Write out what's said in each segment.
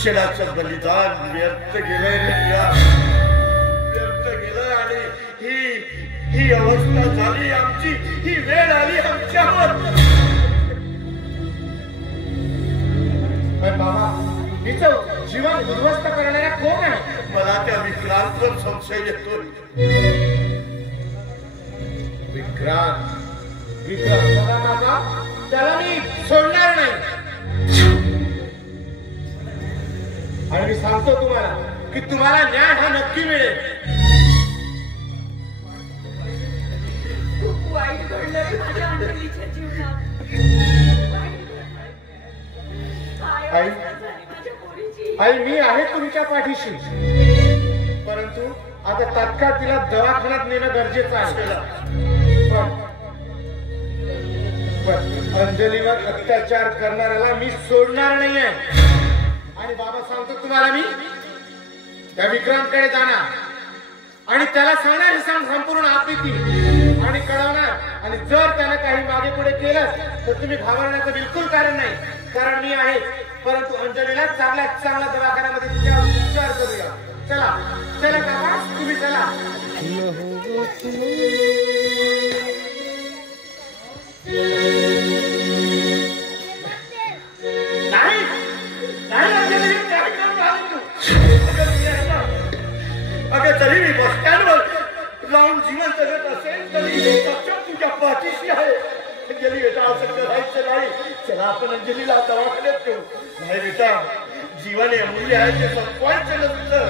शिक्षणाचं बलिदान व्यर्थ गेलंय व्यर्थ गेलं आणि ही अवस्था झाली आमची, ही वेळ आली आमच्यावर. बाबा तिचं जीवन उद्ध्वस्त करणारा कोण आहे? मला त्या विक्रांतवर संशय येतोय. विक्रांत बघा बाबा, त्याला मी सोडणार नाही. आणि मी सांगतो तुम्हाला की तुम्हाला न्याय हा नक्की मिळेल. खूप वाईट घडलंय माझ्या अंजलीच्या जीवनात. आई मी आहे तुमच्या पाठीशी, परंतु आता तात्काळ तिला दवाखान्यात नेणं गरजेचं आहे. पण अंजलीवर अत्याचार करणाऱ्याला मी सोडणार नाहीये. आणि बाबा सांगतो तुम्हाला, मी त्या विक्रांतकडे जाणार आणि त्याला सांगणार ही संपूर्ण आपली आणि कळवणार. आणि जर त्याने काही मागे पुढे केलं तर तुम्ही घाबरण्याचं बिलकुल कारण नाही, कारण मी आहे. परंतु अंजलीला चांगल्यात चांगला दवाखान्यामध्ये तिच्यावर उपचार करूया. चला चला काका, तुम्ही चला. नाही नाही अंजली, काय करून आली तू? अगं जरी मी बस स्टँडवर राहून जीवन जगत असेल तरी सक्षम तुझ्या पाठीशी आहे. अंजली बेटा, असं करायचं नाही. चला आपण अंजलीला दवाखान्यात ठेवू. नाही बेटा, जीवन हे अमूल्य आहे, ते संपवायचं नसतं.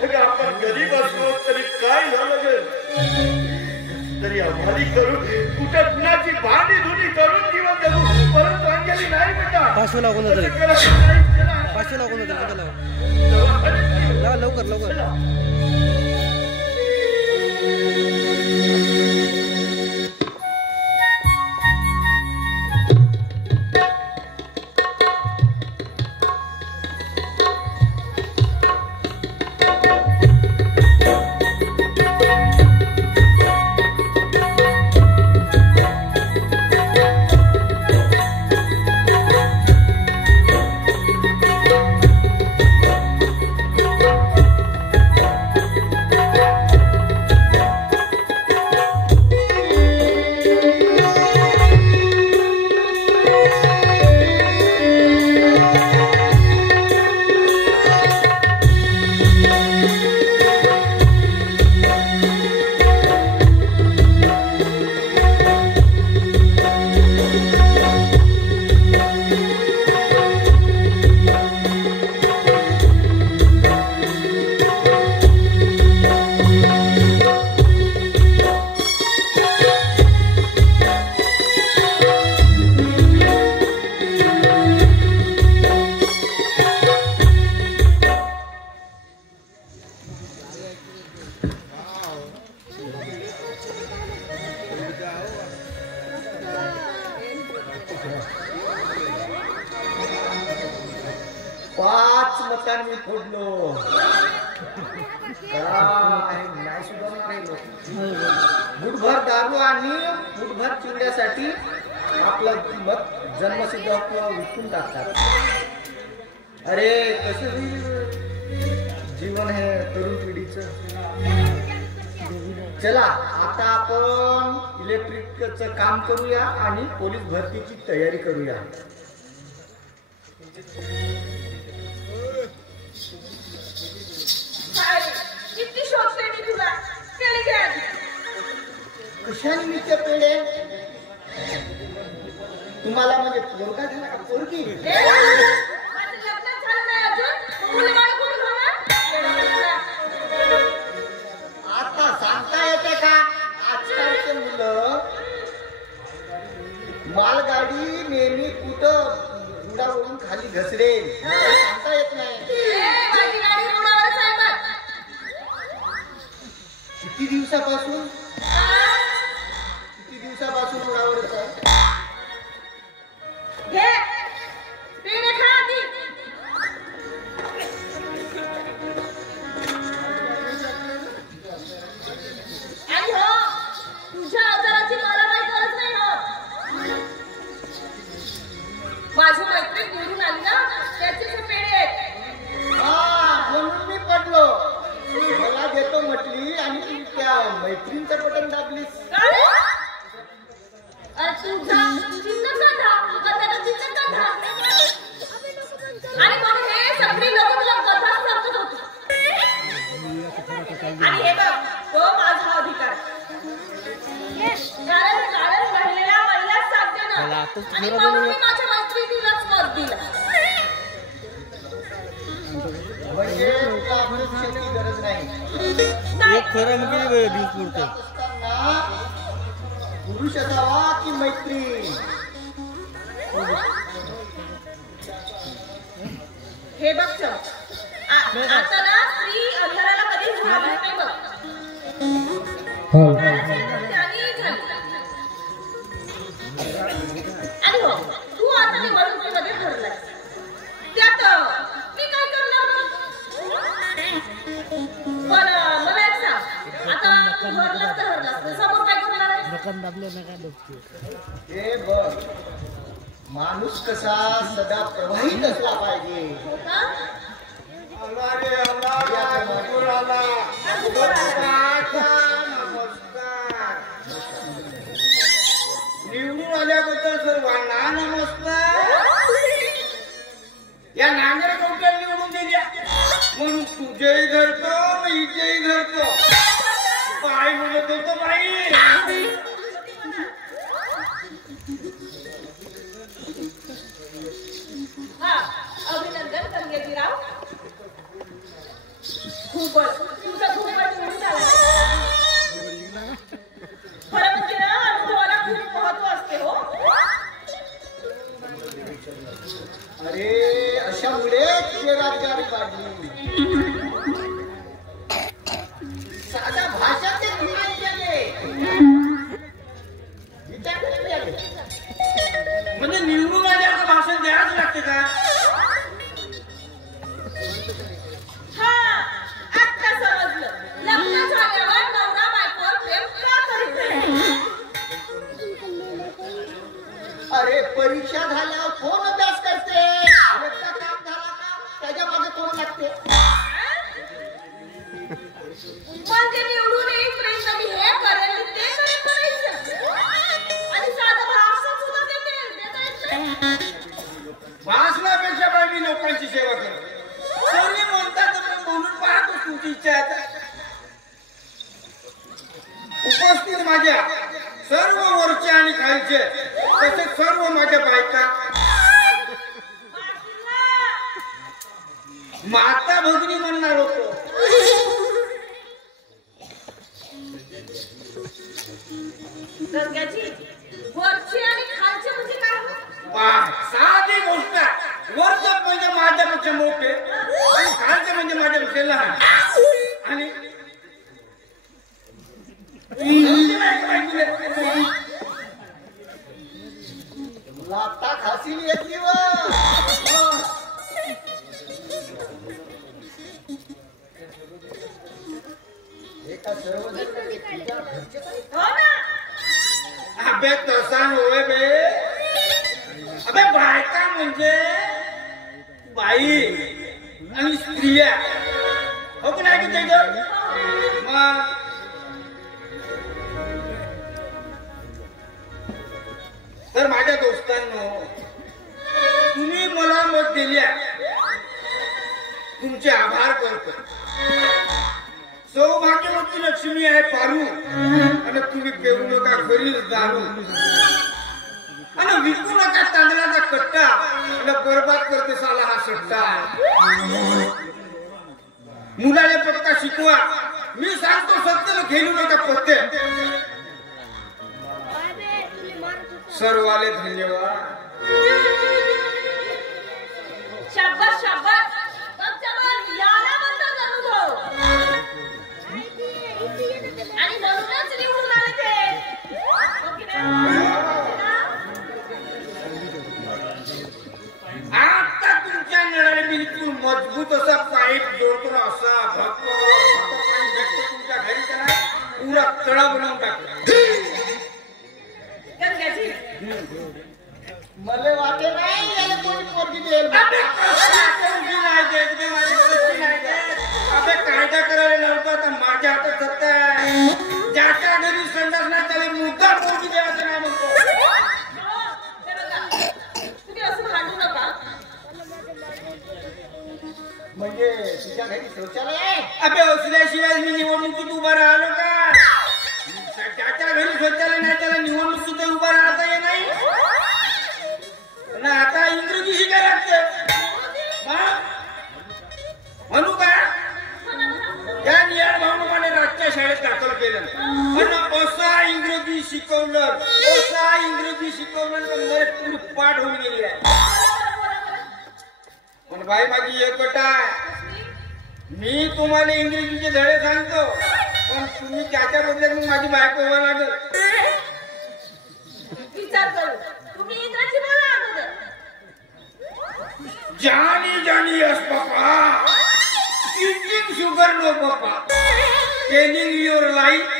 अगं आपण गरीब असलो तरी काय झालं तरी आम्हाला करून कुठं कुणाची भांडी धुनी करून जीवन जगू, परंतु अंजली नाही बेटा. पाचशे लागून लवकर लवकर. मी फोडलो नाही सुधारणार. बुटभर दारू आणि बुटभर चिवड्यासाठी आपला मत जन्मसिद्ध हक्क विकून टाकतात. अरे कसं जीवन है तरुण पिढीचं. चला आता आपण इलेक्ट्रिकचं काम करूया आणि पोलीस भरतीची तयारी करूया. किती शोधते मी तुला. पेढे घ्या. कशानिमित्त पेढे? तुम्हाला म्हणजे पोरगा झाला का पोरगी? माझं लग्न झालं नाही अजून. मुलं बाळ कोण होणार? आता सांगता येते का? आजकालचे मुलं मालगाडी नेहमी कुठं रुडावरून खाली घसरेल सांगता येत नाही. माझी गाडी रुडावरच आहे बघ. किती दिवसापासून रुडावरच आहे? घे पेढे खा आधी. आणि हो, तुझ्या आजाराची मला काही गरज नाही. हो, माझी मैत्रीण निवडून आली ना, त्याचे पेढे आहेत. आणि म्हणून मी माझ्या मैत्रिणीलाच मत दिलं. म्हणजे तुला अपेक्षेची गरज नाही. नाही. खरं म्हणजे दिवस पुरतं असताना पुरुष असावा की मैत्री? हे बघ चल. आता ना स्त्री अंधाराला कधीच घाबरत नाही बघ. त्यानी झाली. आणि हो तू आता ते वळूमध्ये ठरलास त्यात मी काय करणार मग? पण मला एक सांग, आता तू हरलास तर हरलास, समोर काय करणार आहे? हे बघ, माणूस कसा सदा प्रवाहित असला पाहिजे. हा? अरे अल्लाह, नमस्कार आला. नमस्कार. निवडून आल्याबद्दल सर्वांना नमस्कार. या नांगर कवट्याला निवडून दिल्या म्हणून तुझेही धरतो मीचेही धरतो. बाई म्हणत होतो बाई. हा, अभिनंदन गंगेजीराव. खूपच तुमचा खूपच निवडून झाला. खरं म्हणजे ना अनुभवाला खूप महत्व असते हो. अरे अशामुळे तुझे राजकारण काढली. साध्या भाषात ते निर्णय केले. विचार केले आले. म्हणजे निवडून आल्याचं भाषण द्यायच लागते का? हा, आता समजलं. लग्न झाल्यावर नवरा बायकोवर प्रेम का करीत नाही? अरे परीक्षा झाल्यावर कोण अभ्यास करते? एकदा काम झाला का त्याच्या मागे कोण लागते? म्हणजे निवडून येईपर्यंत मी हे करेन ते करेन करायचं. आणि साधं भाषण सुद्धा देता येत नाही. भाषणापेक्षा बाई मी लोकांची सेवा करतो. सर्व म्हणतात तर म्हणून पाहतो तुमची इच्छा आहे. उपस्थित माझ्या सर्व वरचे आणि खालचे तसेच सर्व माझ्या बायका माता भगिनी म्हणणार होतो. गंगाजी, वरचे आणि खालचे म्हणजे काय? साधी गोष्ट आहे. वरचं म्हणजे माझ्यापेक्षा मोठे आणि खालचे म्हणजे माझ्यापेक्षा लहान. आणि लाता खासील एक दिवस. एका सर्व हो ना? अबे तसा होय बे. अबे बायका म्हणजे बाई आणि स्त्रिया हो की नाही की मग तर माझ्या दोस्तांनो, तुम्ही मला मत दिल्या तुमचे आभार करतो. सौभाग्यवती लक्ष्मी आहे पारू आणि तुम्ही पेरू नका घरी दारू आणि विकू नका तांदळाचा कट्टा आणि बरबाद करते साला हा सट्टा. मुलाने पत्ता शिकवा, मी सांगतो सत्य घेऊ नका पत्ते. सर्वाले धन्यवाद. शाबास शाबास. बघ याला म्हणतात अनुभव. आणि म्हणूनच निवडून आले ते. हो की नाही? आता तुमच्या नळाने बिलकुल मजबूत असा पाईप जोडतो ना असा पाणी भेटतो तुमच्या घरी त्याला पुरा तळा बनवून टाकला. गंगाजी, मला वाटे नाही याला कोणी पोरगी देईल. अबे नाही देत बे, माझी गोष्टी नाही देत. अबे कायदा करायला लावतो आता माझ्या हातात सत्ता आहे. ज्याच्या घरी संडास नाही त्याला मुद्दा पोरगी द्यायचं नाही म्हणतो. हो, हे बघा. तुम्ही असं भांडू नका. म्हणजे तुझ्या घरी शौचालय आहे? अबे असल्याशिवाय मी निवडणुकीत उभा राहिलो का? त्याच्या घरी शौचालय नाही त्याला निवडणुकीत उभा राहता येत नाही. शिकवलं असा इंग्रजी शिकवलं तर मला पूर्ण पाठ होऊन गेली आहे. पण बाई माझी एक गट आहे, मी तुम्हाला इंग्रजीचे धडे सांगतो पण तुम्ही त्याच्या बदल्यात मग माझी बायको व्हावं लागेल. विचार करू तुम्ही इंग्रजी बोला अगोदर. जानी जानी यस पप्पा, eating sugar no papa, changing your life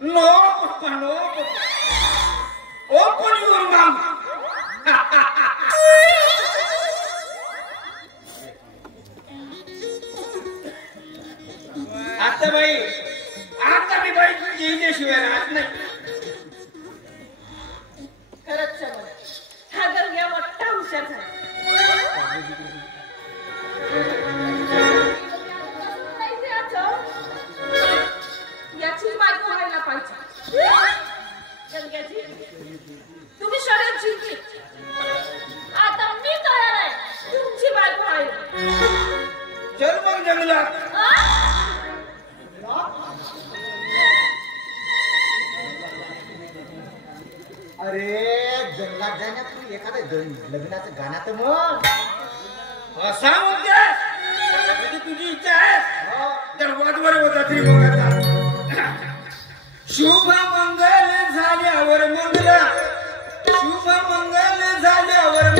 no papa, no papa, open your mouth. आता मी बाई येण्याशिवाय राहत नाही. खरंच चमन हा गंग्या मोठा हुशार झाला. याची बायको व्हायला पाहिजे. गंग्याजी तुम्ही शर्यत जिंकली, आता मी तयार आहे तुमची बायको व्हायला. चल मग जंगलात. अरे जंगलात जाण्यात तू एखादं लग्नाचं गाणं तर मग असा होते म्हणजे तुझी इच्छा आहे तर वाजवर होता तरी बघा. शुभ मंगल झाल्यावर मंगल, शुभ मंगल झाल्यावर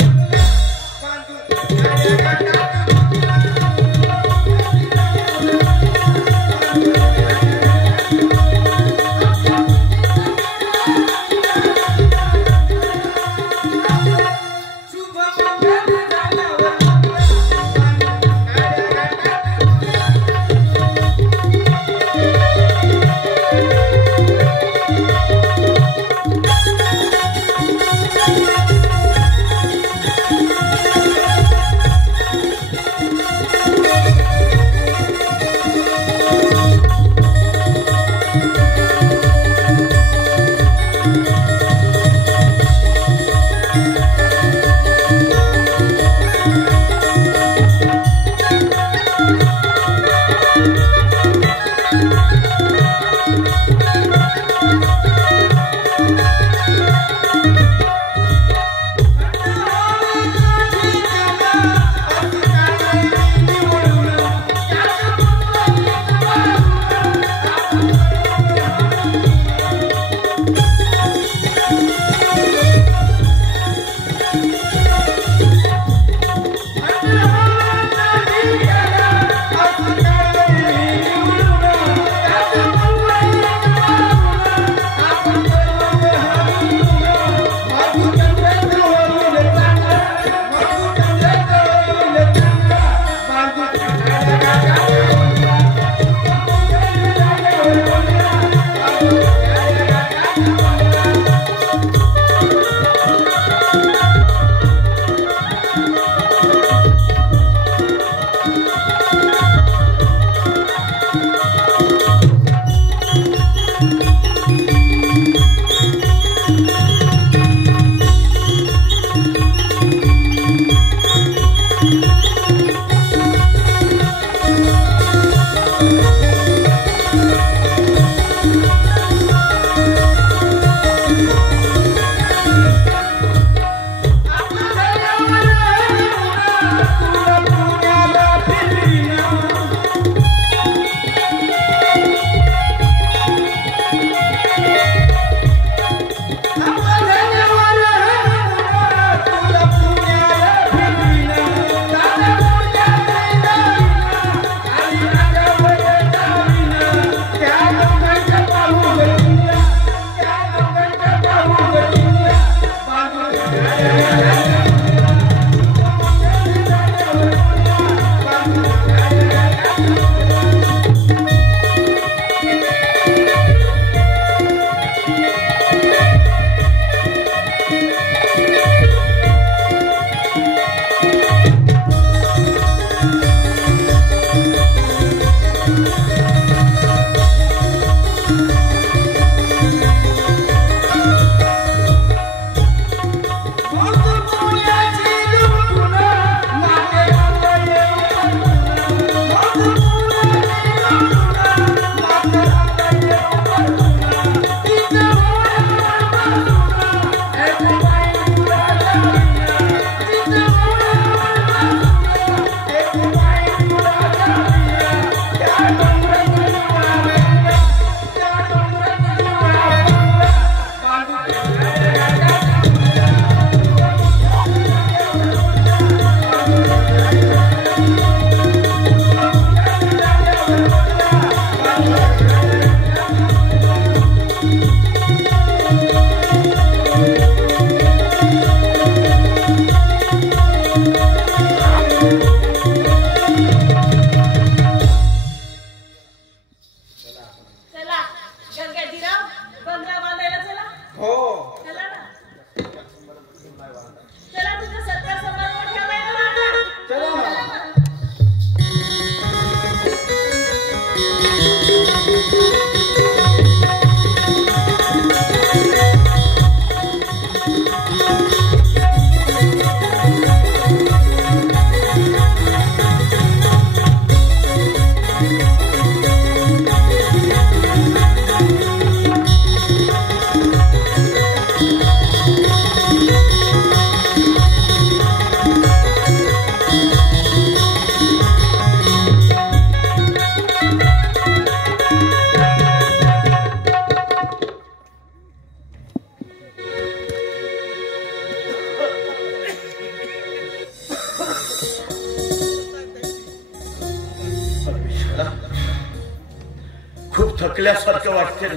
थकल्यासारखं वाटते.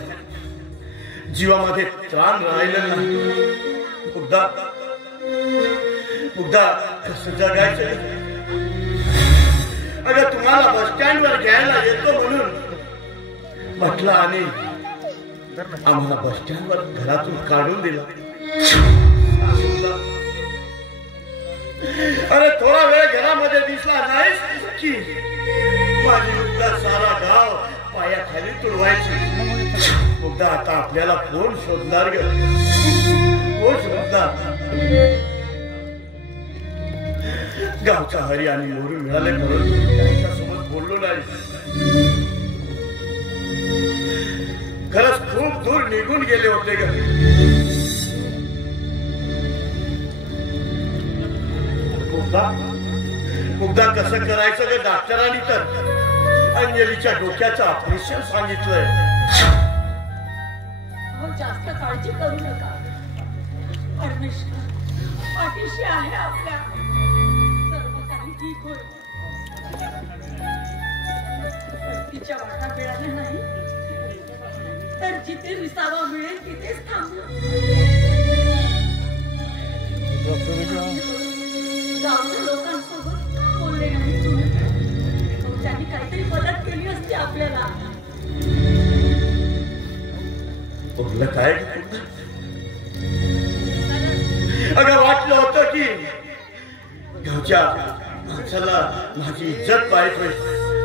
जीवामध्ये त्राण राहिलं नाही. मुग्धा कसं जगायचं? अगं तुम्हाला बस स्टँडवर घ्यायला येतो म्हणून म्हटलं आणि आम्हाला बस स्टँडवर घरातून काढून दिला. अरे थोडा वेळ घरामध्ये दिसला नाही की माझी मुग्धा सारा गाव पायाखाली तुडवायची. मुग्धा आता आपल्याला कोण शोधणार ग? कोण शोधणार? गावचा हरी आणि मोरू मिळाले म्हणून त्यांच्यासोबत बोललो नाही. खरंच खूप दूर निघून गेले होते ग. मुग्धा कसं करायचं ग? डॉक्टरांनी तर अंजलीच्या डोक्याचं ऑपरेशन सांगितलंय. जास्त काळजी करू नका. परमेश्वर पाठीशी आहे आपल्या. सर्व काही ठीक होईल. तिच्या वाटा मिळाल्या नाही तर जिथे विसावा मिळेल तिथेच थांबलो. गावच्या लोकांसोबत बोलले नाही तुम्ही. त्यांनी काहीतरी मदत केली असती आपल्याला. बोललं काय? अगं वाटलं होतं की गावच्या माणसाला माझी इज्जत पाहिजे.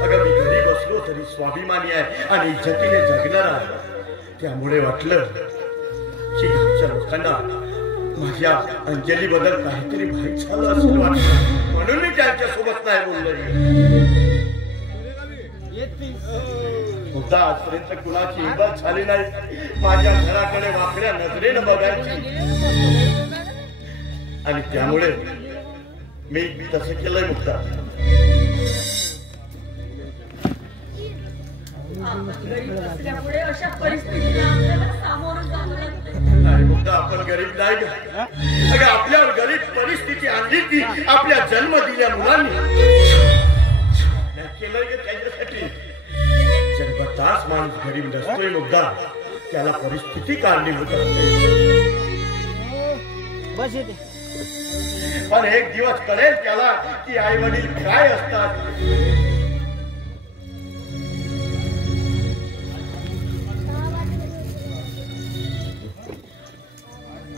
अगं मी घरी बसलो तरी स्वाभिमानी आहे आणि इज्जतीने जगणार आहे. त्यामुळे वाटलं की गावच्या लोकांना माझ्या अंजली बद्दल काहीतरी माहीत झालं असेल वाटलं, म्हणून मी त्यांच्यासोबत नाही बोललो. मुद्दा आजपर्यंत कुणाची हिंमत झाली नाही माझ्या घराकडे वाकड्या नजरेनं बघायची. आणि त्यामुळे मी तसं केलंय. मुद्दा गरीब असल्यामुळे अशा परिस्थितीला आपल्याला सामोरं जावं लागतं. नाही मुद्दा, आपण गरीब नाही. अगं आपल्यावर गरीब परिस्थिती आणली ती आपल्या जन्म दिल्या मुलांनी केलंय ग. त्याच्यासाठी जन्मताच माणूस गरीब नसतोय मुद्दा, त्याला परिस्थिती कारणीभूत असते. पण एक दिवस कळेल त्याला की आई वडील काय असतात.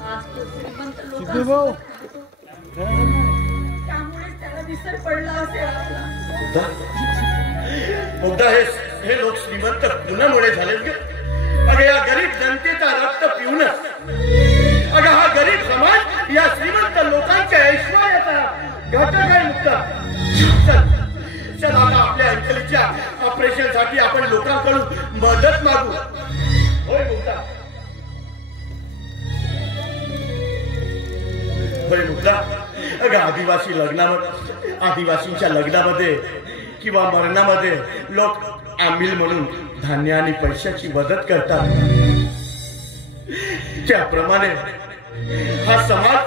आज तो श्रीमंत लोक त्यामुळे त्याला विसर पडला असेल. मुद्दा हे लोक श्रीमंत कुणामुळे झालेत ग? अगं या गरीब जनतेचा रक्त पिऊनच. अगं हा गरीब समाज या श्रीमंत लोकांच्या ऐश्वर्याचा घटक आहे. मुद्दा चल आता आपल्या अंजलीच्या ऑपरेशन साठी आपण लोकांकडून मदत मागू. होय मुद्दा, होय मुद्दा. अगं आदिवासींच्या लग्नामध्ये किंवा मरणामध्ये लोक आमिल म्हणून धान्य आणि पैशाची मदत करतात. त्याप्रमाणे हा समाज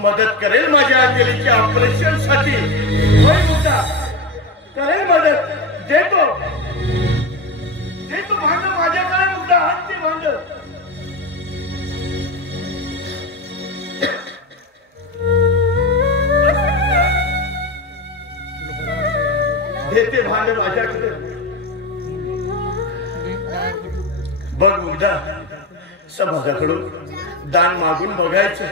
मदत करेल माझ्या अंजलीच्या ऑपरेशन साठी. होय मुद्दा, करेल मदत. देतो भांड माझ्याकडे. मुद्दा आण ते भांड. देते भांड माझ्याकडे. बघ मुग्धा, समाजाकडून दान मागून बघायचं.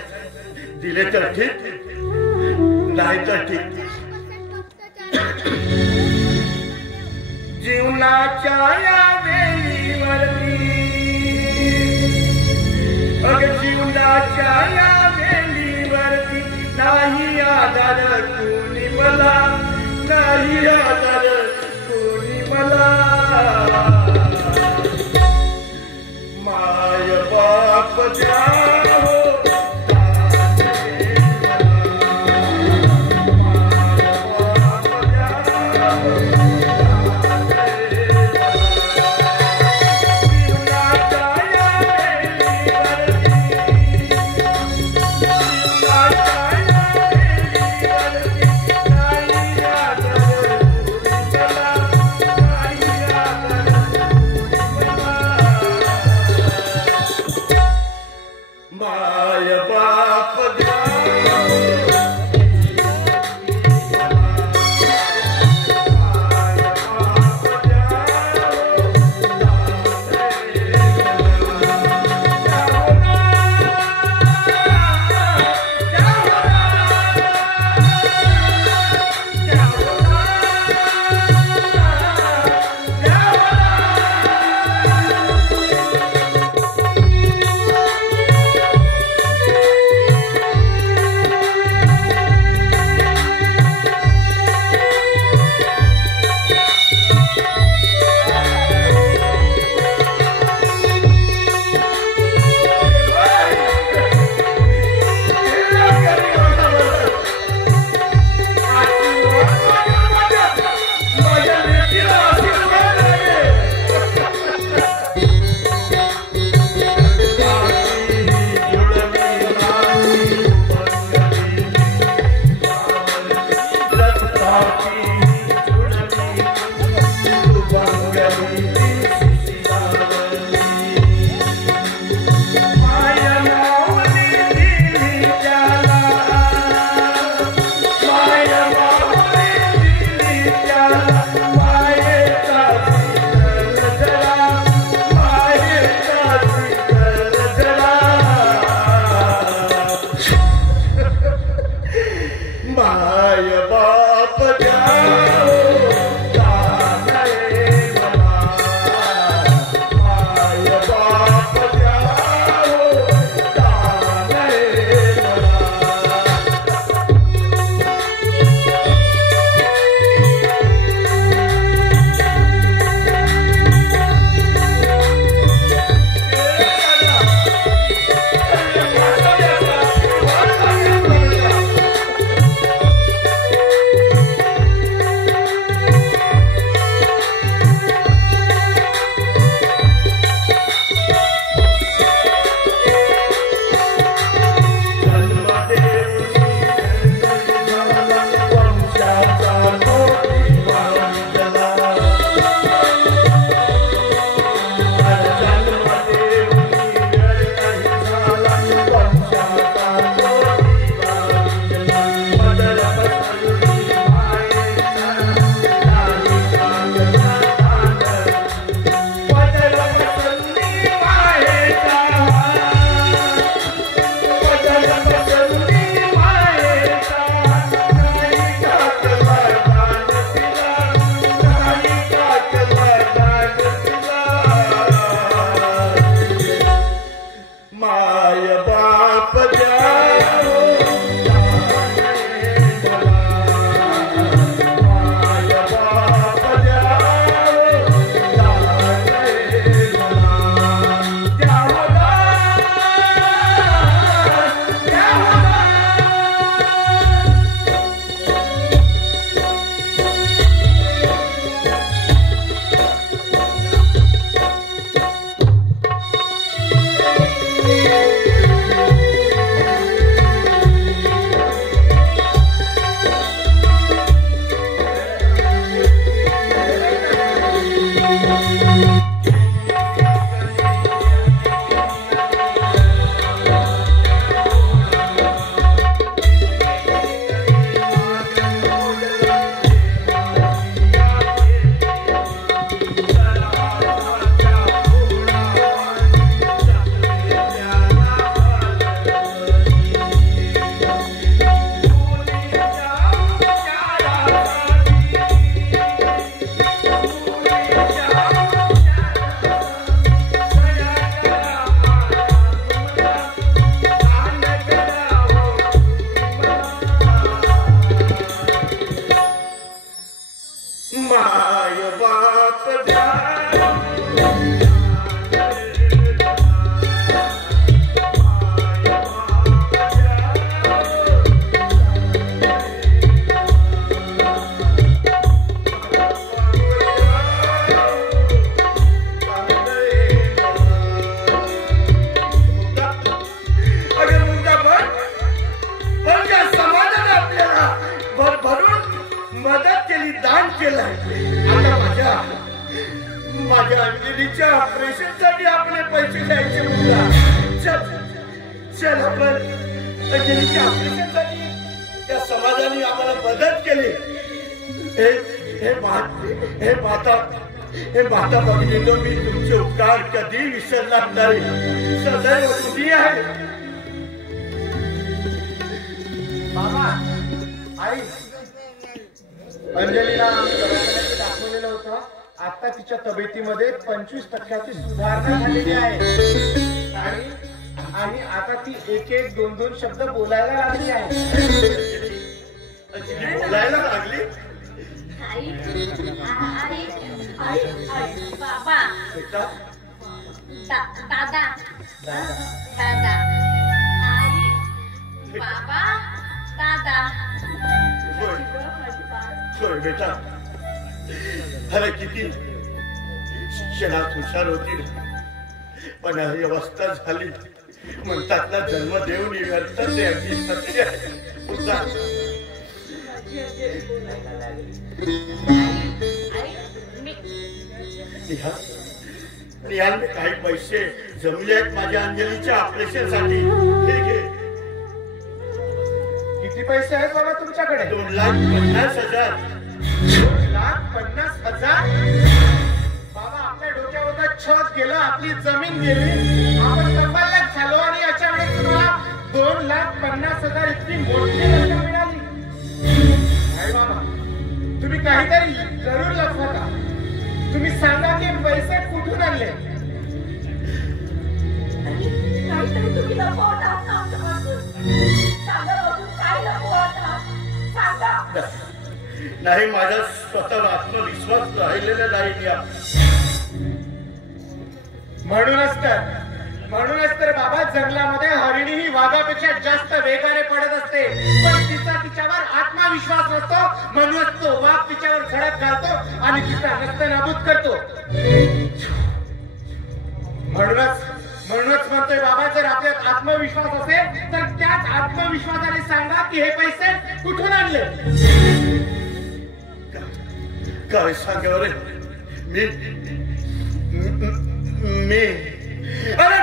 दिले तर ठीक, नाही तर ठीक. जीवनाच्या या वेळीवरती, अगं जीवनाच्या या वेळीवरती नाही आधार कोणी मला, नाही आधार कोणी मला. माय बाप द्या माय बाप दान केलंय. आता माझ्या अंजलीच्या ऑपरेशन साठी आपले पैसे द्यायचे मुद्दा. चल आपण अंजलीच्या ऑपरेशन साठी त्या समाजाने आम्हाला मदत केली. हे माता बघितलो मी तुमचे उपकार कधी विसरणार नाही. सदैव तुझी आहे. बाबा आई अंजलीला दाखवलेलं होतं. आता तिच्या तब्येतीमध्ये 25% सुधारणा झालेली आहे आणि आता ती एक दोन शब्द बोलायला लागली आहे. बोलायला लागली. बाबा दादा आई बाबा दादा. सोय बेटा अरे किती क्षणात हुशार होती पण ही अवस्था झाली. म्हणतात ना जन्म देऊन व्यर्थ ते अगदी सत्य आहे. निहाल काही पैसे जमले आहेत माझ्या अंजलीच्या ऑपरेशन साठी. किती पैसे आहेत बाबा तुमच्याकडे? 2,50,000. 2,50,000? बाबा आपल्या डोक्यावर छत गेलं, आपली जमीन गेली, आपण तफावत झालो आणि याच्यामुळे तुम्हाला 2,50,000 इतकी मोठी रक्कम मिळाली. नाही बाबा तुम्ही काहीतरी जरूर लक्षात. तुम्ही सांगा की पैसे कुठून आणले? काहीतरी तुम्ही लपवत आहात आमच्यापासून. सांगा बाबू काय लपवत आहात सांगा. नाही माझा स्वतःवर आत्मविश्वास राहिलेला नाही. म्हणूनच तर बाबा जंगलामध्ये हरिणी ही वाघापेक्षा जास्त वेगाने पडत असते. पण तिच्यावर आत्मविश्वास नसतो. म्हणूनच तो वाघ तिच्यावर झडप घालतो आणि तिचा नस्तनाबूत करतो. म्हणूनच म्हणतोय बाबा जर आपल्यात आत्मविश्वास असेल तर त्याच आत्मविश्वासाने सांगा की हे पैसे कुठून आणले. काय सांगा रे.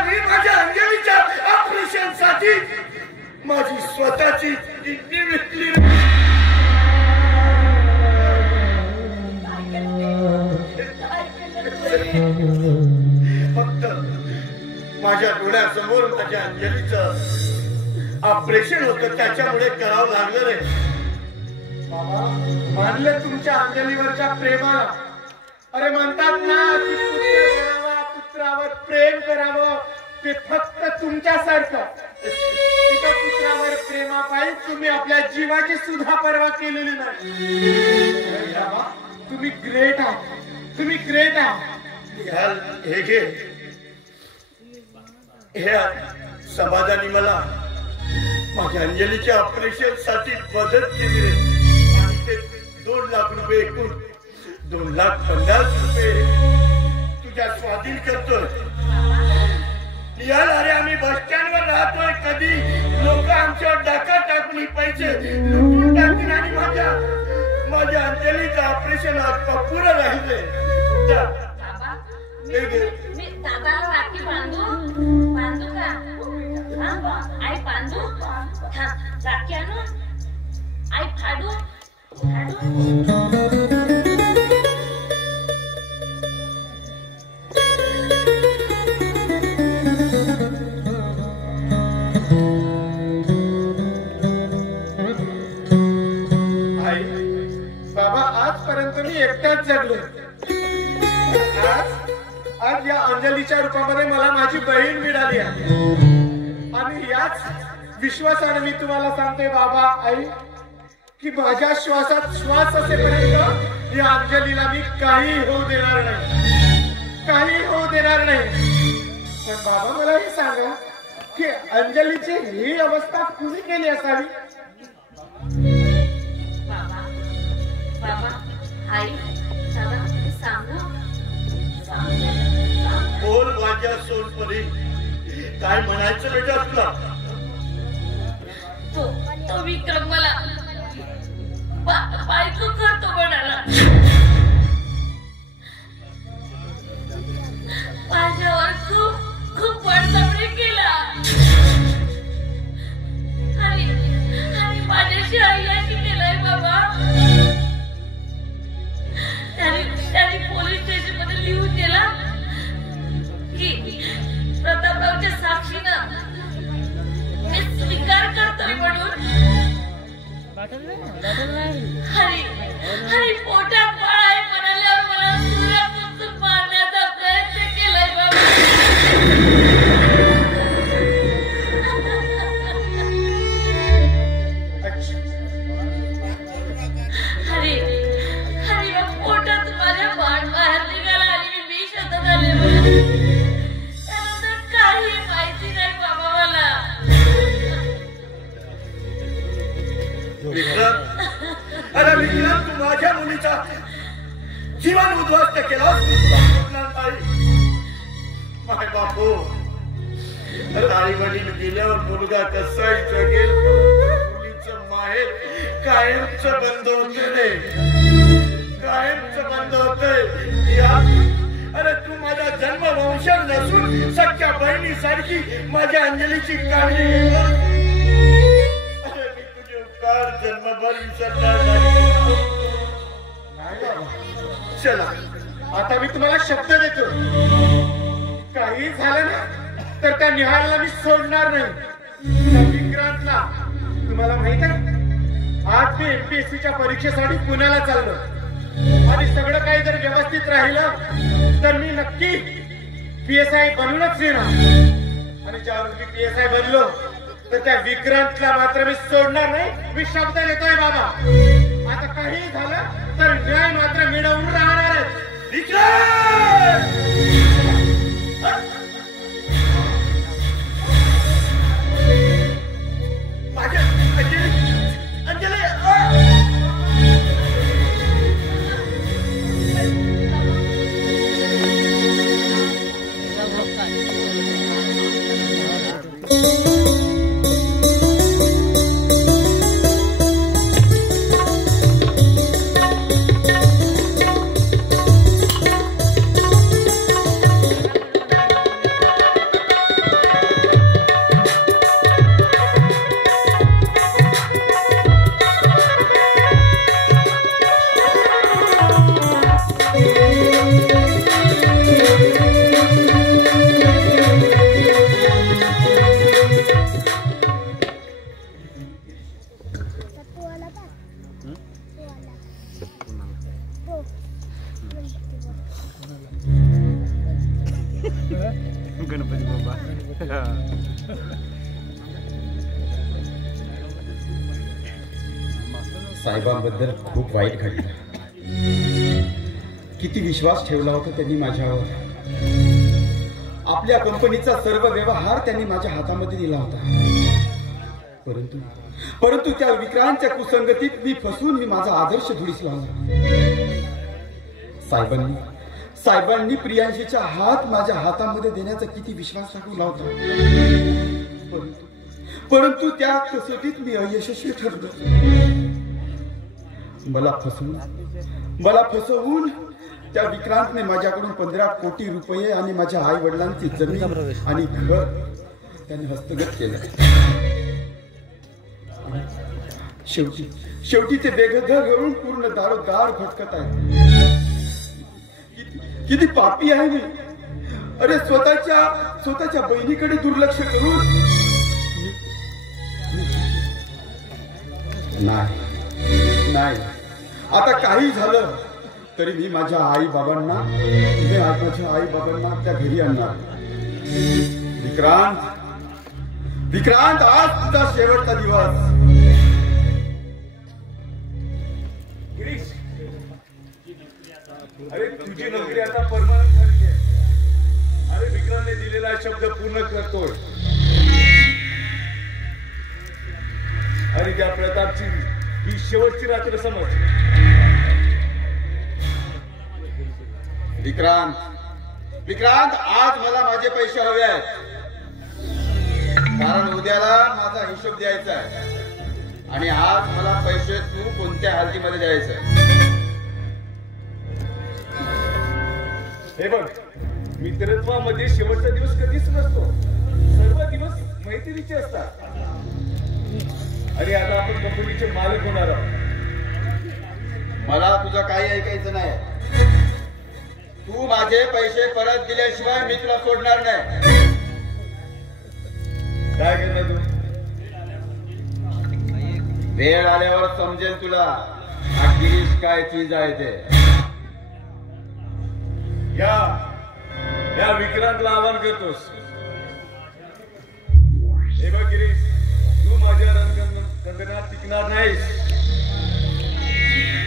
मी माझ्या अंजलीच्या ऑपरेशन साठी माझी स्वतःची किडनी विकली. फक्त माझ्या डोळ्यासमोर माझ्या अंजलीचं ऑपरेशन होतं त्याच्यामुळे करावं लागलं रे. बाबा मानलं तुमच्या अंजलीवरच्या प्रेमाला. अरे म्हणतात ना की पुत्रावर प्रेम करावं ते फक्त तुमच्यासारखं. तिच्या पुत्रावर प्रेमापायी तुम्ही आपल्या जीवाची सुद्धा पर्वा केलेली नाही. बाबा तुम्ही ग्रेट आहात. तुम्ही ग्रेट आहात. हे घे. हे समाजाने मला माझ्या अंजलीच्या ऑपरेशन साठी मदत केली रे. आणि ते 2 लाख रुपये एकूण 2,50,000 तुझ्या स्वाधीन करतोय. यार अरे आम्ही बस स्टँड वर राहतोय. कधी लोक आमच्यावर डाका टाकून पैसे लुटून टाकतील आणि माझ्या अंजलीचं ऑपरेशन पुरं राहिले. मी दादाला राखी बांधू का? आई बांधू. राखी आणू. आई फाडू. आई बाबा आजपर्यंत मी एकटाच जगलो. आज या अंजलीच्या रूपामध्ये मला माझी बहीण मिळाली आहे. आणि याच विश्वासाने मी तुम्हाला सांगतोय बाबा आई की माझ्या श्वासात श्वास असेपर्यंत या अंजलीला मी काही होऊ देणार नाही, काही होऊ देणार नाही. पण बाबा मला हे सांगा की अंजलीची ही अवस्था कुणी केली असावी? बाबा बाबा आई दादा सांगू बोल माझ्या सोनपरी, काय म्हणायचं बेटा तुला? तो विक्रम मला बायको करतो म्हणाला. माझ्यावर खूप खूप बळजबरी केला आणि माझ्याशी अय्याशी केलंय बाबा. त्याने पोलीस स्टेशन मध्ये लिहून दिला की प्रतापरावच्या साक्षीनं मी स्वीकार करतोय म्हणून. हरी पोटात बाळ आहे म्हणाल्यावर मला सूर्यापासून मारण्याचा प्रयत्न केलाय बाबा. हरी पोटात माझ्या बाळ बाहेर निघाला आणि मी शतक आले. त्यानंतर काही माहिती नाही बाबा मला. अरे विक्रम, तू माझ्या मुलीचा जीवन उद्ध्वस्त केला. माय बापू, आई वडील गेल्यावर मुलगा कसाही जगेल, मुलीचं माहेर कायमचं बंद होते, कायमचं बंद होतंय. अरे तू माझा जन्मवंश नसून सख्या बहिणीसारखी माझ्या अंजलीची काळजी घेतो. जन्मभर विसरणार नाही. चला आता मी तुम्हाला शब्द देतो, काही झालं ना तर त्या निहाळला मी सोडणार नाही. त्या विक्रांतला तुम्हाला माहित आहे, आज मी एमपीएससीच्या परीक्षेसाठी पुण्याला चाललो आणि सगळं काही जर व्यवस्थित राहिलं तर मी नक्की PSI बनूनच येणार. आणि ज्यावेळी मी PSI बनलो तर त्या विक्रांतला मात्र मी सोडणार नाही. मी शब्द देतोय बाबा, आता काही झालं तर न्याय मात्र मिळवून राहणारच. गणपती बाबा साहेबांबद्दल खूप वाईट घडलं. किती विश्वास ठेवला होता त्यांनी माझ्यावर. आपल्या कंपनीचा सर्व व्यवहार त्यांनी माझ्या हातामध्ये दिला होता. परंतु त्या विक्रांतच्या कुसंगतीत मी फसून मी माझा आदर्श धुळीस लावला. साहेबांनी प्रियांशीचा हात माझ्या हातामध्ये देण्याचा किती विश्वास दाखवला होता. परंतु त्या कसोटीत मी अयशस्वी ठरलो. मला फसवून त्या विक्रांतने माझ्याकडून 15 कोटी रुपये आणि माझ्या आई वडिलांची जमीन आणि घर त्याने हस्तगत केलं. शेवटी ते बेघर घरून पूर्ण दारोदार भटकत आहे. किती पापी आहे मी. अरे स्वतःच्या बहिणीकडे दुर्लक्ष करून नाही आता काही झालं तरी मी माझ्या आई बाबांना त्या घरी आणणार. विक्रांत आज तुझा शेवटचा दिवस. अरे तुझी नोकरी आता परमनंट झाली आहे. अरे विक्रमने दिलेला शब्द पूर्ण करतोय. आणि त्या प्रतापची ही शेवटची रात्र समज. विक्रांत आज मला माझे पैसे हवे आहेत, कारण उद्याला माझा हिशोब द्यायचा आहे आणि आज मला पैसे तू कोणत्या हालतीमध्ये द्यायचं. हे बघ, मित्रत्वामध्ये शेवटचा दिवस कधीच नसतो. सर्व दिवस मैत्रीचे असतात. आणि आता आपण कंपनीचे मालक होणार आहोत. मला तुझं काही ऐकायचं नाही. तू माझे पैसे परत दिल्याशिवाय मी तुला सोडणार नाही. काय करणार तू? वेळ आल्यावर समजेल तुला हा गिरीश काय चीज आहे ते. या विक्रांतला आवाहन करतोस. हे बघ गिरीश, तू माझ्या रंगणात टिकणार नाहीस,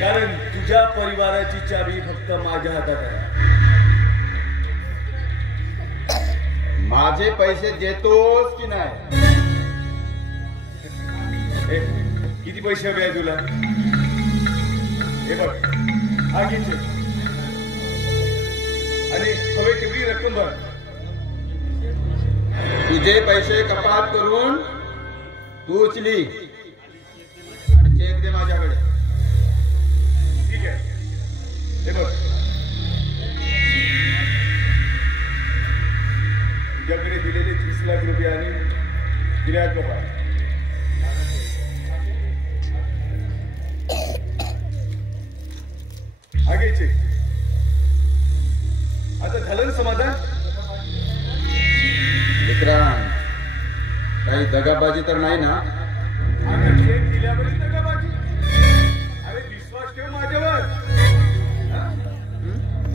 कारण तुझ्या परिवाराची चावी फक्त माझ्या हातात आहे. माझे पैसे देतोस की नाही? किती पैसे हवे आहे तुला? हे बघ, हा घे आणि हवे तेवढी रक्कम भर. तुझे पैसे कपात करून तू उचली आणि चेक दे माझ्याकडे. ठीक आहे. हे बघ, तुझ्याकडे दिलेले 30 लाख रुपये आणि गिऱ्हाईक कपात. आगे चेक. आता झालं ना समाधान? विक्रांत, काही दगाबाजी तर नाही ना? आता चेक दिल्यावरही दगाबाजी? अरे विश्वास ठेव माझ्यावर.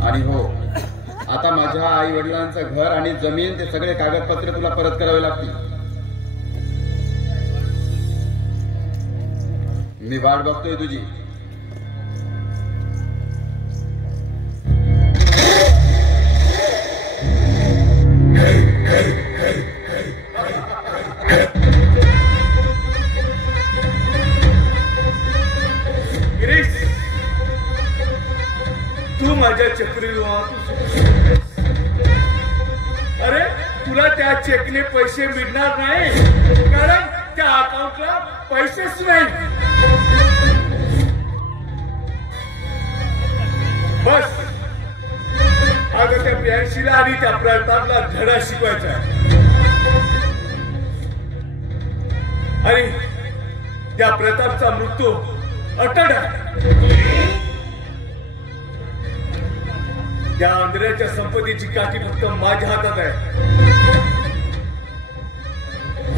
आणि हो, आता माझ्या आई वडिलांचं घर आणि जमीन ते सगळे कागदपत्र तुला परत करावे लागतील. मी वाट बघतोय तुझी. गिरीश, तू माझ्या चक्रीवादळात. अरे तुला त्या चेकने पैसे मिळणार नाही, कारण त्या अकाउंटला पैसेच नाही. बस आता त्या प्रियांशीला आणि त्या प्रतापला धडा शिकवायचा आहे. आणि त्या प्रतापचा मृत्यू अटळ आहे. त्या आंध्राच्या संपत्तीची काठी फक्त माझ्या हातात आहे.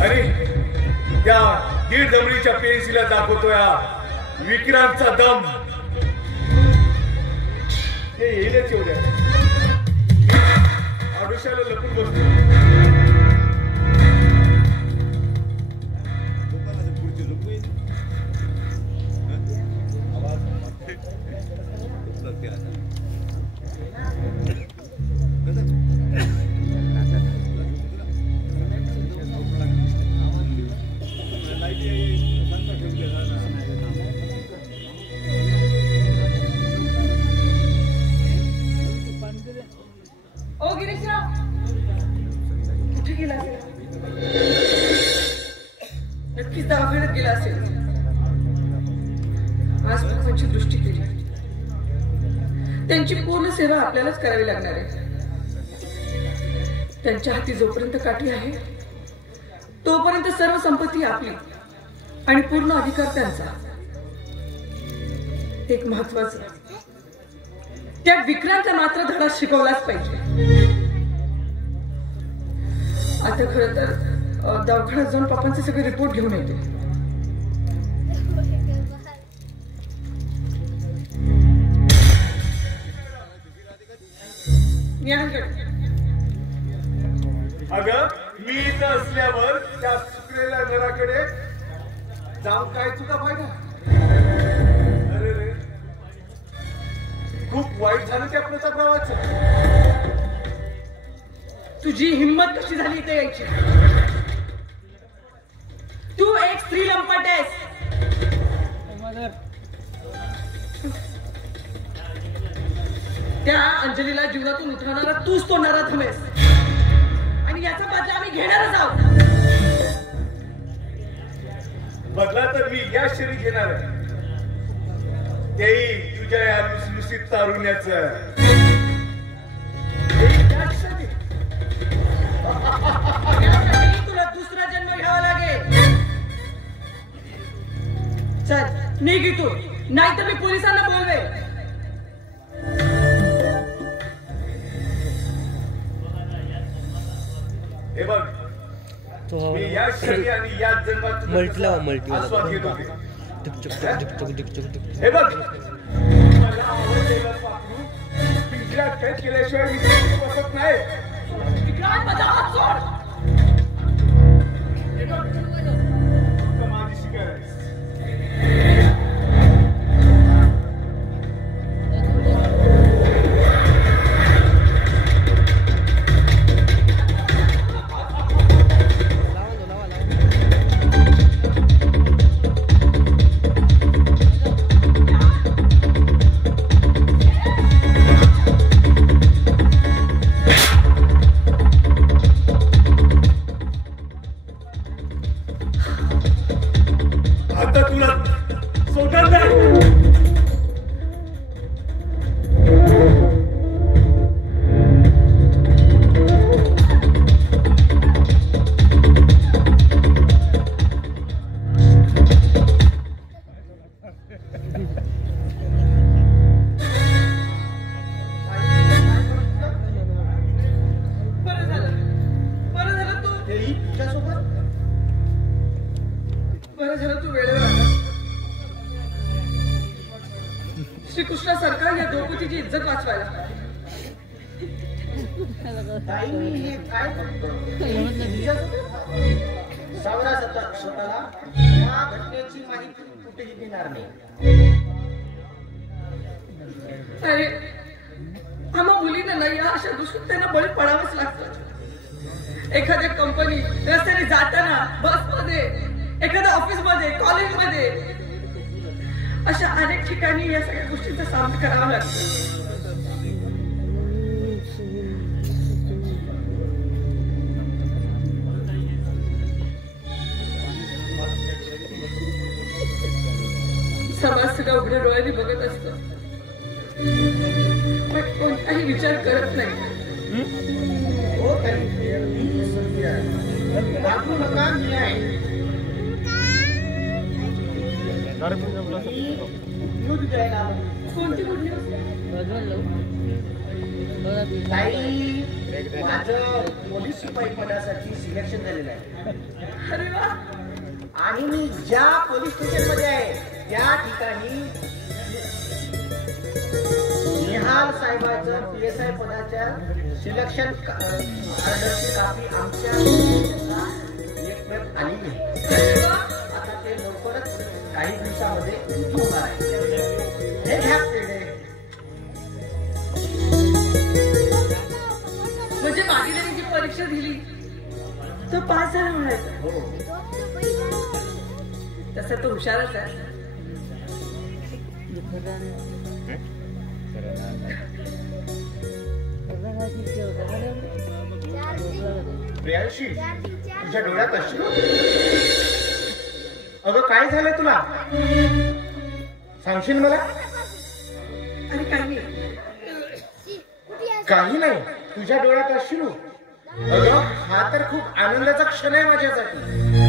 आणि त्या 1.5 जमिनीच्या पेन्सीला दाखवतोय विक्रांतचा दम. हे येईलच एवढ्या आडोशाला लपून बसतो. ओ गिरीशराव, कुठे गेला असेल? नक्कीच दवाखान्यात गेला असेल. आज त्यांची दृष्टी केली. त्यांची पूर्ण सेवा आपल्यालाच करावी लागणार आहे. त्यांच्या हाती जोपर्यंत काठी आहे तोपर्यंत सर्व संपत्ती आपली आणि पूर्ण अधिकार त्यांचा. एक महत्वाचं, त्या विक्रांतला मात्र धडा शिकवलाच पाहिजे. आता खरं तर दवाखान्यात जाऊन पप्पांचे सगळे रिपोर्ट घेऊन येते. अगं मी इथं असल्यावर त्या सुकलेल्या घराकडे जाऊन काय तुझा फायदा? अरे रे, खूप वाईट झालं त्या प्रतापरावाच. तुझी हिंमत कशी झाली इथे यायची? तू एक स्त्री लंपट आहेस. त्या अंजलीला जीवनातून उतरवणारा तूच तो नराधम आहेस आणि याचा बदला आम्ही घेणारच आहोत. बदला तर मी या शरीर घेणार आहे, तेही तुझ्या या लुसलुसीत तारुण्याचं. तुला दुसरा जन्म घ्यावा लागेल. चल निघ इथून, नाही तर मी पोलिसांना बोलवेन. हे बघ, मी या शरीर आणि या जन्मात आस्वाद घेत होते. हे बघ, मला आवडलेलं पाखरू पिंजऱ्यात कैद केल्याशिवाय मी बसत नाही. विक्रांत, माझा हात सोड. फक्त माझी शिकार आहे. आता तुला सोडणार नाही. श्रीकृष्ण सरकार या द्रौपदीची इज्जत वाचवायला. ताई, मी हे काय करतो? सावरा स्वतःला या घटनेची माहिती कुठेही देणार नाही. अरे आम्हा मुलींना ना या अशा दुष्कृत्यांना बळी पडावंच लागतं. एखाद्या कंपनी रस्त्याने जाताना, बसमध्ये, एखाद्या ऑफिसमध्ये, कॉलेजमध्ये, अशा अनेक ठिकाणी या सगळ्या गोष्टींचा सामना करावा लागतो. समाज सगळा उघड्या डोळ्यांनी बघत असतो, पण कोणताही विचार करत नाही. हो ताई, मी सत्य आहे. दाखवू नका, मी आहे. दूध द्यायला आलो. कोणती गुड न्यूज? ताई, माझं पोलीस शिपाई पदासाठी सिलेक्शन झालेलं आहे अरे वा. आणि मी ज्या पोलीस स्टेशन मध्ये आहे त्या ठिकाणी निहाल साहेबांचं PSI पदाच्या सिलेक्शन ऑर्डरची कॉपी आमच्या एक प्रत आलेली आहे. आता ते लवकरच काही दिवसामध्ये होणार आहे. हे घ्या पेढे. म्हणजे मागे त्यांनी जी परीक्षा दिली तो पास झाला म्हणायचं. तसं तो हुशारच आहे. प्रियांशी, तुझ्या डोळ्यात अश्रू? अगं काय झालंय तुला? सांगशील मला? आणि काही नाही. काही नाही, तुझ्या डोळ्यात अश्रू? अगं हा तर खूप आनंदाचा क्षण आहे माझ्यासाठी.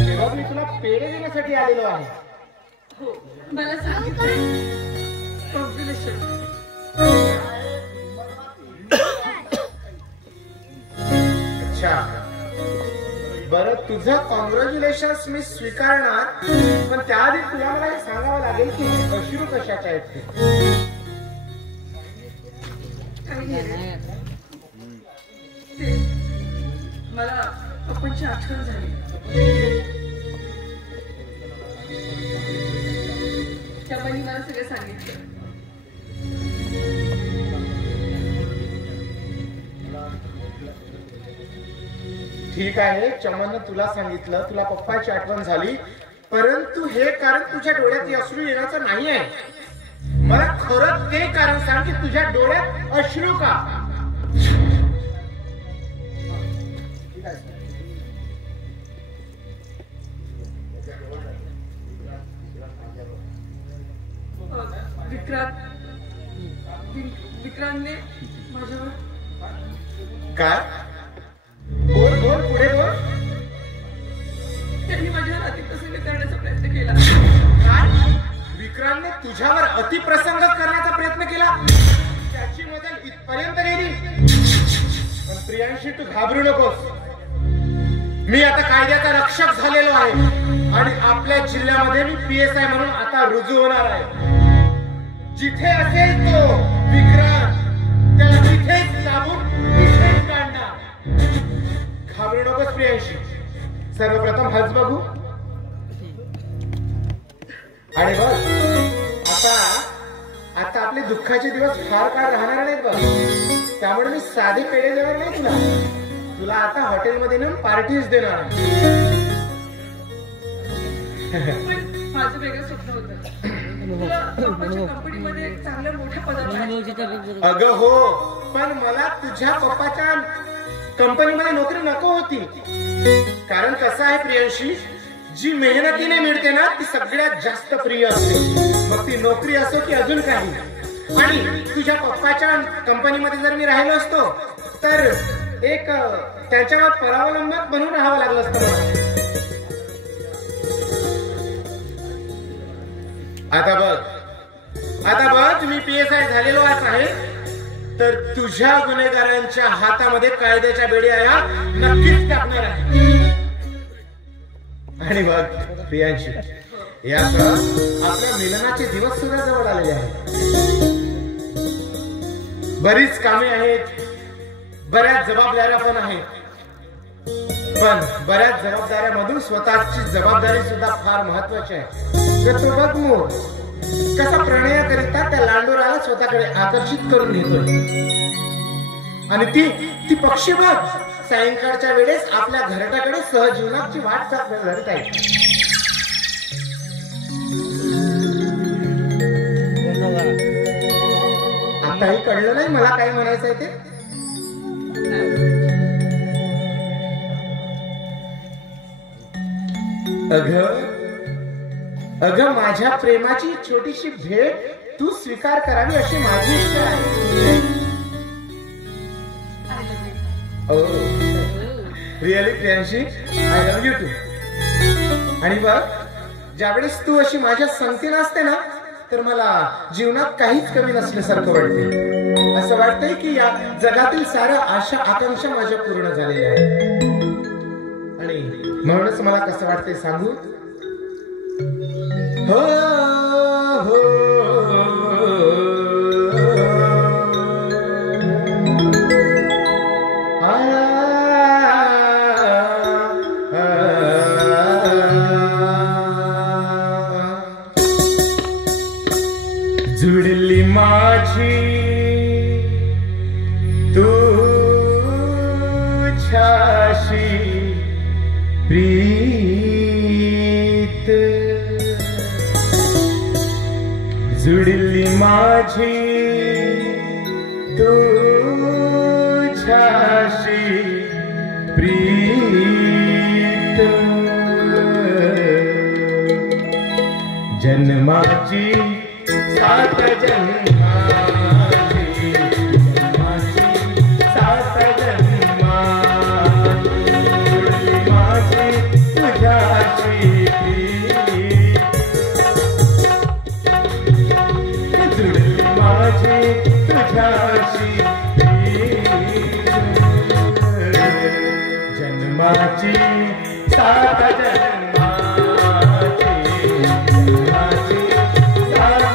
तेव्हा मी तुला पेढे देण्यासाठी आलेलो आहे. हो, मला सांगितलं. कॉंग्रॅच्युलेशन. अच्छा, बरं, तुझं कॉंग्रॅच्युलेशन्स मी स्वीकारणार, पण त्याआधी तुला मला हे सांगावं लागेल की हे अश्रू कशाचे आहेत ते. काही नाही. ते मला आपणची आठवण झाली. त्यामुळे मला सगळं सांगितलं. ठीक आहे, चमन तुला सांगितलं, तुला पप्पाची आठवण झाली, परंतु हे कारण तुझ्या डोळ्यात अश्रू येण्याचं नाही आहे. मला खरंच ते कारण सांग की तुझ्या डोळ्यात अश्रू का? विक्रांतने माझ्यावर काय? बोल बोल, पुढे बोल. त्यांनी माझ्यावर अतिप्रसंग करण्याचा प्रयत्न केला. काय? विक्रांतने तुझ्यावर अतिप्रसंग करण्याचा प्रयत्न केला? त्याची मदत इथपर्यंत गेली? पण प्रियांशी, तू घाबरू नकोस. मी आता कायद्याचा रक्षक झालेलो आहे आणि आपल्या जिल्ह्यामध्ये मी PSI म्हणून आता रुजू होणार आहे. जिथे असेल तो विक्रांत, त्याला तिथेच लावून तिथेच काढणार. घाबरू नकोस प्रियांशी. सर्वप्रथम हज बघू. आणि बघ, आता आपले दुःखाचे दिवस फार काळ राहणार नाहीत बघ. त्यामुळे मी साधे पेढे देणार नाही तुला आता हॉटेलमध्ये नेऊन पार्टीज देणार. माझं वेगळं स्वप्न होतं. कंपनीमध्ये एक चांगल्या मोठ्या पदावर. अगं हो, पण मला तुझ्या पप्पाच्या कंपनीमध्ये नोकरी नको होती. कारण कसं आहे प्रियांशी, जी मेहनतीने मिळते ना ती सगळ्यात जास्त प्रिय असते. मग ती नोकरी असो की अजून काही. आणि तुझ्या पप्पाच्या कंपनीमध्ये जर मी राहिलो असतो तर एक त्याच्यावर परावलंबन बनून राहावं लागलं असतं मला. आता बघ मी PSI झालेलो आहे, तर तुझ्या गुन्हेगारांच्या हातामध्ये कायद्याच्या बेड्या नक्कीच टाकणार आहे. आणि बघ प्रियांशी, याचं आपल्या मिलनाचे दिवस सुद्धा जवळ आलेले आहेत. बरीच कामे आहेत, बऱ्याच जबाबदाऱ्या पण आहेत. पण बऱ्याच जबाबदाऱ्यामधून स्वतःची जबाबदारी सुद्धा फार महत्वाची आहे. तर तो बघ मोर कसा प्रणयाकरिता त्या लांडोराला स्वतःकडे आकर्षित करून घेतोय. आणि ती पक्षी बघ सायंकाळच्या वेळेस आपल्या घरट्याकडे सहजीवनाची वाट धरत आहे. आताही कळलं नाही मला काय म्हणायचंय ते? अगं माझ्या प्रेमाची छोटीशी भेट तू स्वीकार करावी अशी माझी इच्छा आहे. Really Priyanshi, I love you too. आणि बघ, ज्यावेळेस तू अशी माझ्या संगती नसते ना तर मला जीवनात काहीच कमी नसल्यासारखं वाटते. असं वाटतंय की या जगातील साऱ्या आशा आकांक्षा माझ्या पूर्ण झालेल्या आहेत. आणि म्हणूनच मला कसं वाटतंय सांगू? हो हो जुडली माझी तुझ्याशी प्रीत, जुडली माझी तुझ्याशी प्रीत, जन्माची सात जन्माची, जन्माची सात जन्माची, जुडली माझी तुझ्याशी प्रीत, जुडली माझी तुझ्याशी प्रीत, जन्माची सात जन्माची, जन्माची सात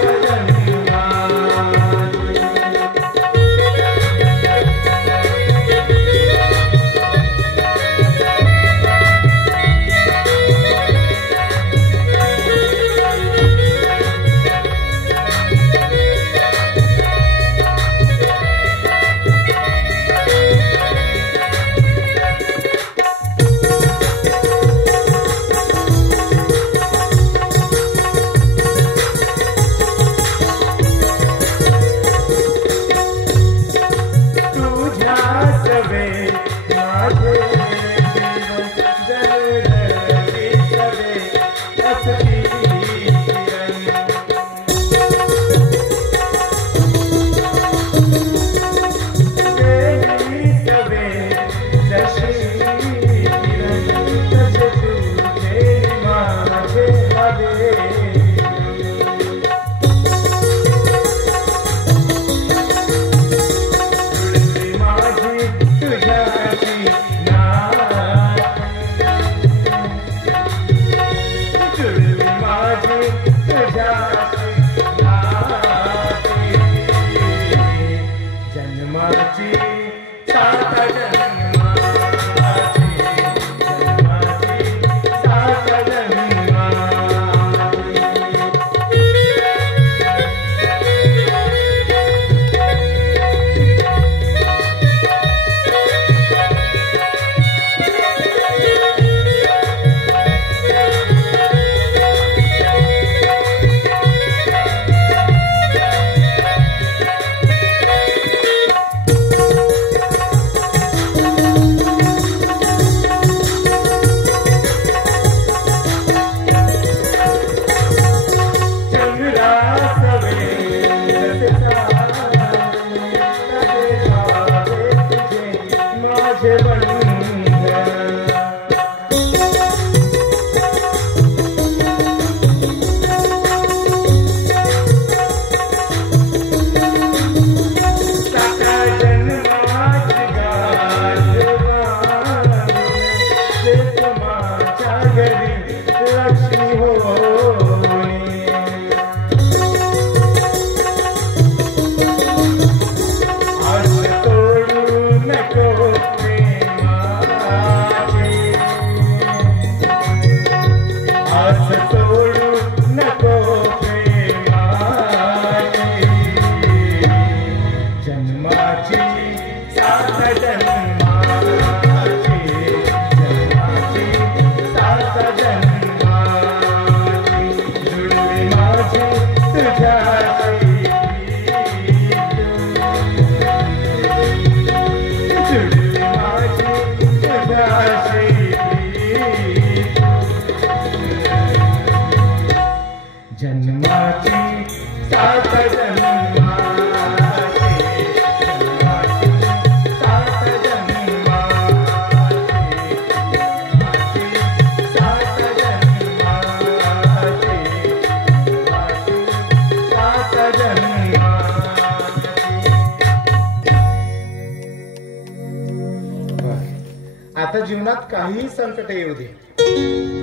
आता जीवनात काहीही संकट येऊ दे,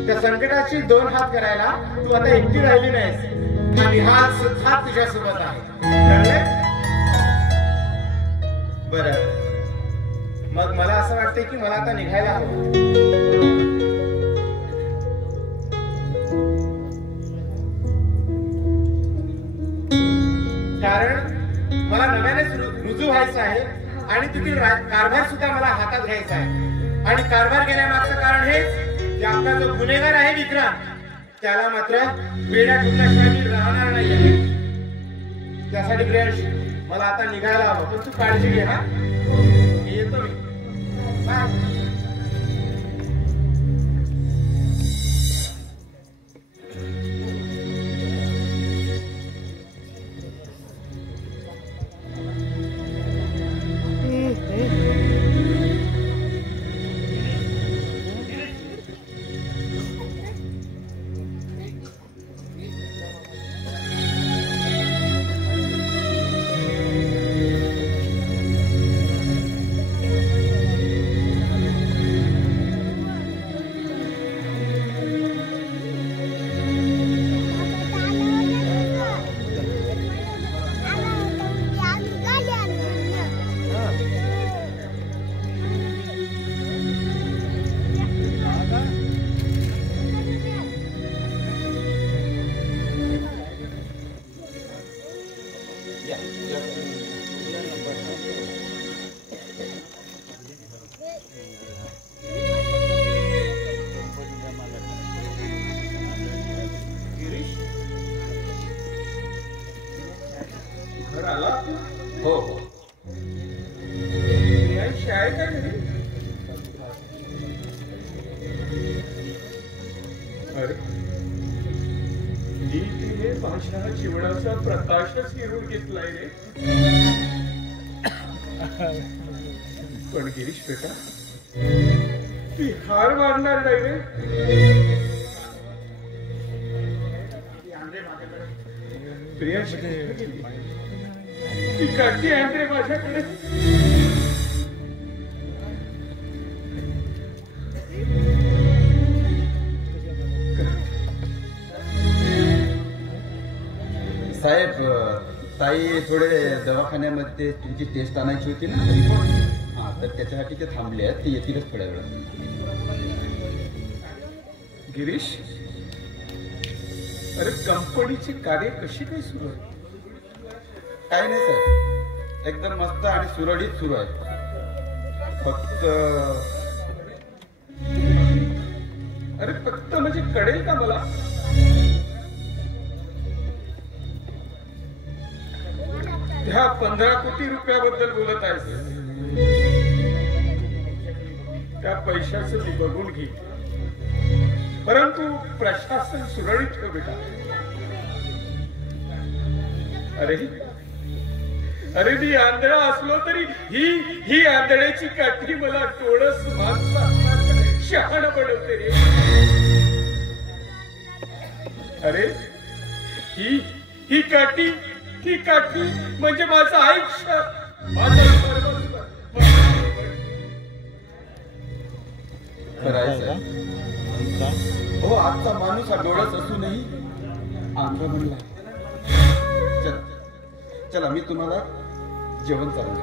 त्या संकटाची दोन हात करायला तू आता एकटी राहिली नाहीस. हा निहाल सुद्धा तुझ्या सोबत आहे. बर, मग मला असं वाटतंय की मला आता निघायला हवं. कारण मला नव्याने रुजू व्हायचं आहे आणि तिथील कारभार सुद्धा मला हातात घ्यायचा आहे. आणि कारभार घेण्यामागचं कारण हेच की आपला जो गुन्हेगार आहे विक्रांत, त्याला मात्र वेड्या ठोकल्याशिवाय मी राहणार नाही. त्यासाठी प्रियांश मला आता निघायला हवं, पण तू काळजी घे. हा, येतो मी. बाय. हो हो, शाळेत काय घरी? अरे मी तिने माझ्या जीवनाचा प्रकाशच घेऊन घेतलाय रे. पण गिरीश बेटा, ती हार मारणार नाही रे. प्रिया ती काठी आणते माझ्याकडे. साहेब, ताई थोडे दवाखान्यामध्ये तुमची टेस्ट आणायची होती ना, हा, तर त्याच्यासाठी ते थांबले आहेत. ते येतीलच थोड्या वेळात. गिरीश, अरे कंपनीची कार्य कशी काय सुरू आहे? काही नाही सर, एकदम मस्त आणि सुरळीत सुरू आहे. फक्त म्हणजे कळेल का मला? ह्या 15 कोटी रुपयाबद्दल बोलत आहेस, त्या पैशाचं मी बघून घे, परंतु प्रशासन सुरळीत ठेव बेटा. अरे मी आंधळा असलो तरी ही आंधळ्याची काठी मला डोळस माणसा शहाण बनवते रे. अरे ही काठी म्हणजे माझं आयुष्य, माझं सर्वस्व. हो, आजचा माणूस हा डोळस असूनही अंध म्हणला. चला मी तुम्हाला जेवण चालू.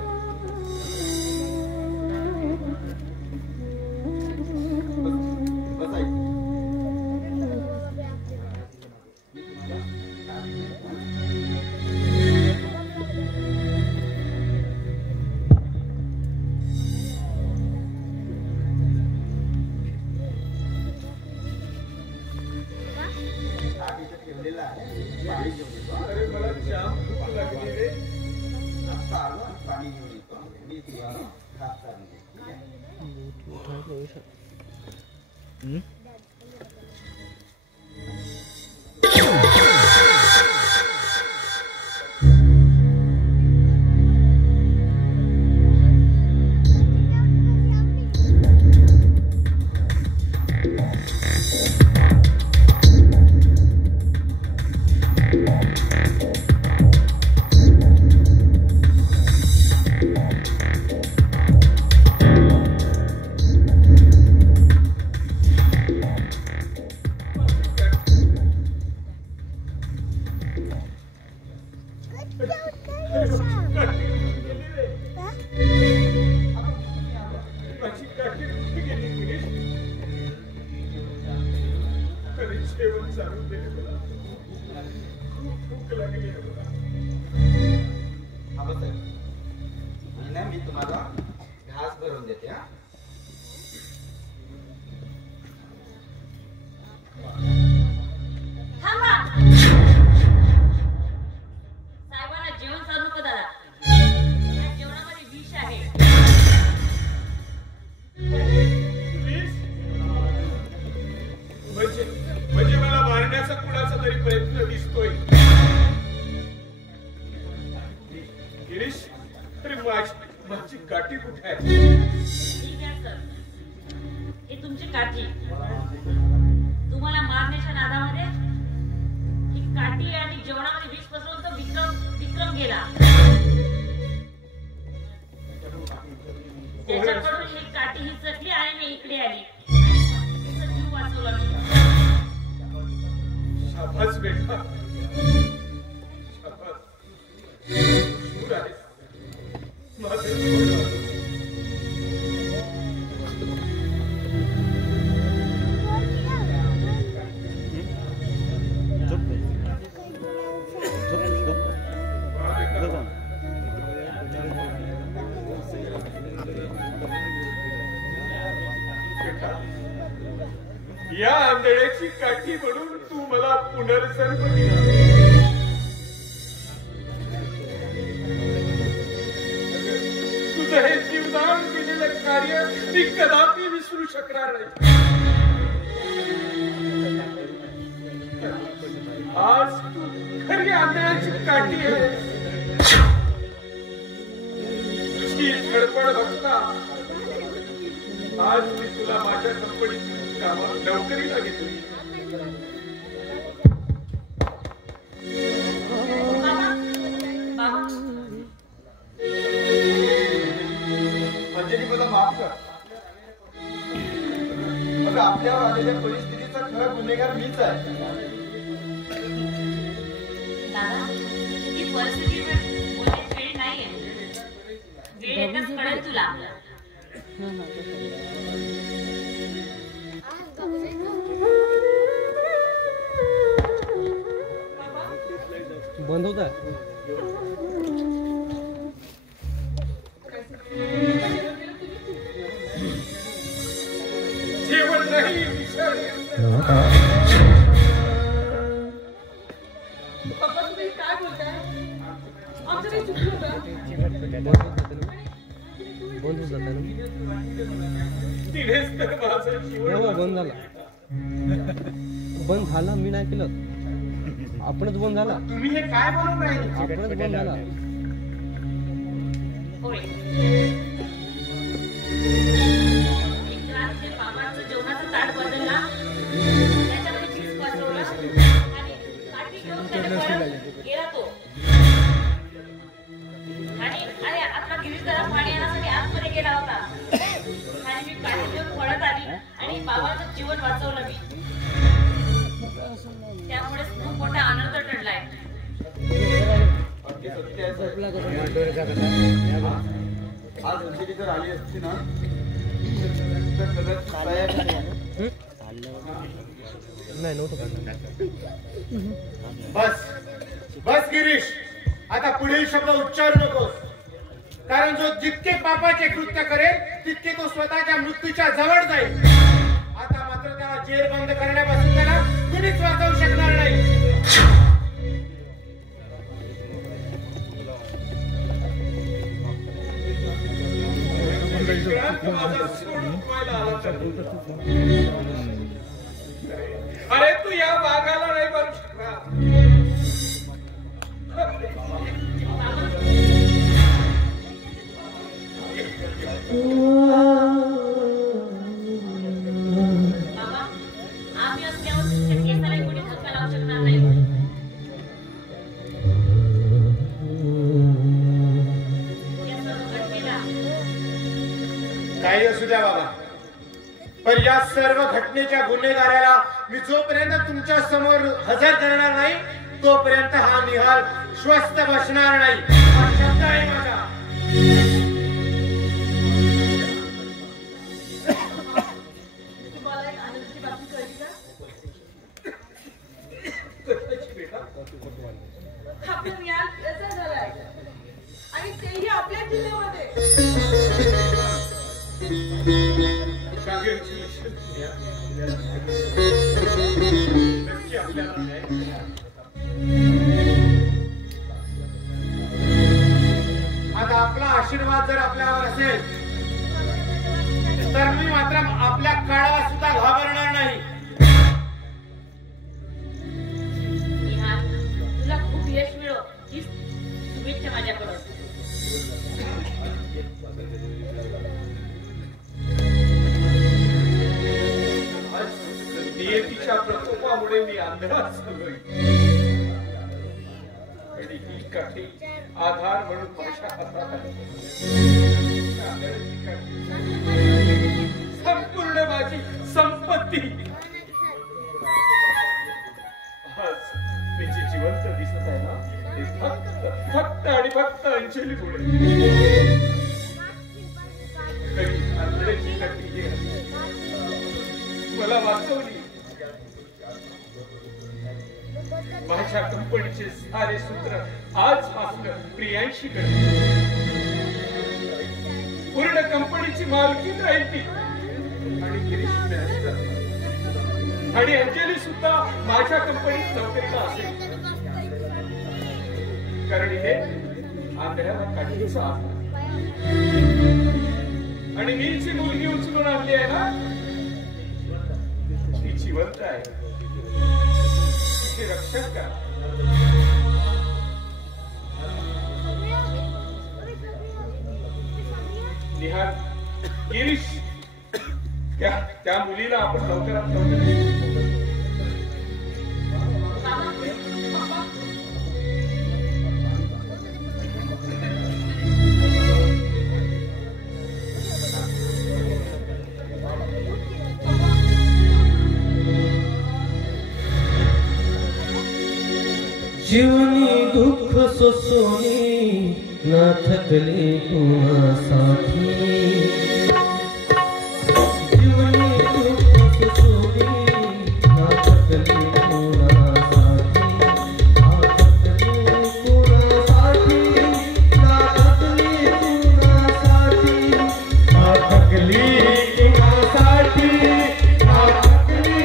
पाणी घेऊन येतो मी तुम्हाला घास चालू देतो, ठीक आहे? मी तुम्हाला घास भरून देते. हा साहेबांना जेवण चालू का दादा? या जेवणामध्ये विष आहे. म्हणजे मला मारण्याचा कुणाचा तरी प्रयत्न दिसतोय. गिरीश, अरे माझी काठी कुठे आहे? ठीक आहे सर, हे तुमची काठी. तुम्हाला मारण्याच्या नादामध्ये ही काठी आणि जेवणामध्ये विष पसरवून तो विक्रम गेला. त्याच्याकडून ही काठी ही चटली आणि मी इकडे आली. तिचा जीव वाचवला मी. शाबास बेटा, शाबास. शूर आहेस. माझे जीवन वाचवलं. या आंधळ्याची काठी म्हणून तू मला पुनर्जन्म दिला. तुझं हे जीवदान केलेलं कार्य मी कदापि विसरू शकणार नाही. आज तू खरी आंधळ्याची काठी आहे. तुझी धडपड बघता आज मी तुला माझ्या कंपनीत नोकरीला घेतली. अंजली, मला माफ कर. मग आपल्यावर आलेल्या परिस्थितीचा खरा गुन्हेगार मीच आहे. दादा, ही परिस्थिती बोलायची वेळ नाहीये. वेळ एकच कळेल तुला. बंद होता जेवण नाही पप्पा, तुम्ही काय बोलताय? आमचं काही चुकलं का? बंद होत जाता तिनेच तर माझं जीवन बंद झाला. बंद झाला, मी नाही केलं. आपणच बंद झाला. तुम्ही हे काय बोलत नाही? आपणच बंद झाला. होय. एक रात्री बाबांचं जेवणाचं ताट बदलला, त्याच्यामध्ये चीज पसरवलं आणि काठी घेऊन त्याने पळत गेला तो. आणि आपला गिरीशदारा पाणी आणण्यासाठी आतमध्ये गेला होता आणि मी काठी घेऊन पळत आली आणि बाबांचं जीवन वाचवलं मी. त्यामुळे खूप मोठा आनंद टळलाय. आज अंजली जर आली असती ना तर कदाचित नाही नव्हतं. बस बस गिरीश, आता पुढील शब्द उच्चारू नकोस. कारण जो जितके पापाचे कृत्य करेल तितके तो स्वतःच्या मृत्यूच्या जवळ जाईल. आता मात्र त्याला जेल बंद करण्यापासून त्याला कुणीच वाचवू शकणार नाही. विक्रांत माझा सोडून व्हायला आला तर. अरे तू या वाघाला नाही मारू शकणार. बाबा आम्ही असल्यावर तुमच्या केसाला कोणी धक्का लावू शकणार नाही. या सर्व घटनेला काही असू द्या बाबा, पण या सर्व घटनेच्या गुन्हेगाराला मी जोपर्यंत तुमच्या समोर हजर करणार नाही तोपर्यंत हा निहाल स्वस्थ बसणार नाही. हा शब्द आहे माझा. तुम्हाला एक आनंदाची बातमी कळली का? आपला निहाल प्रसार झालाय आणि तेही आपल्या जिल्ह्यामध्ये. नक्की आपल्याला आता आपला आशीर्वाद जर आपल्यावर असेल तर मी मात्र आपल्या काळाला सुद्धा घाबरणार नाही. निहाल, तुला खूप यश मिळो ही शुभेच्छा माझ्याकडून. नियतीच्या प्रकोपामुळे मी अंधारात झालोय आणि ही काठी आधार म्हणून माझ्या हातात आहे. संपूर्ण माझी संपत्ती आज मी जे जिवंत दिसत आहे ना ते फक्त आणि फक्त अंजलीमुळे. तरी आंधळ्याची काठी जी आहे, मला वाचवली. माझ्या कंपनीचे सारे सूत्र आजपासून प्रियांशी करते. पूर्ण कंपनीची मालकी राहील ती आणि गिरीश आणि अंजली सुद्धा माझ्या कंपनीत नोकरीला असेल. कारण इथे आंध्याला काठीचा आणि मी जी मुलगी उचलून आणली आहे ना ती जिवंत आहे. तिचे रक्षण करा. निहाल, गिरीश, त्या मुलीला आपण लवकरात लवकर जीवनी दुःख सोसोनी ना थकले कुणासाठी. जीवनी दुःख सोसोनी ना थकले कुणासाठी. ना थकले कुणासाठी. ना थकले कुणासाठी. ना थकली कुणासाठी. ना थकली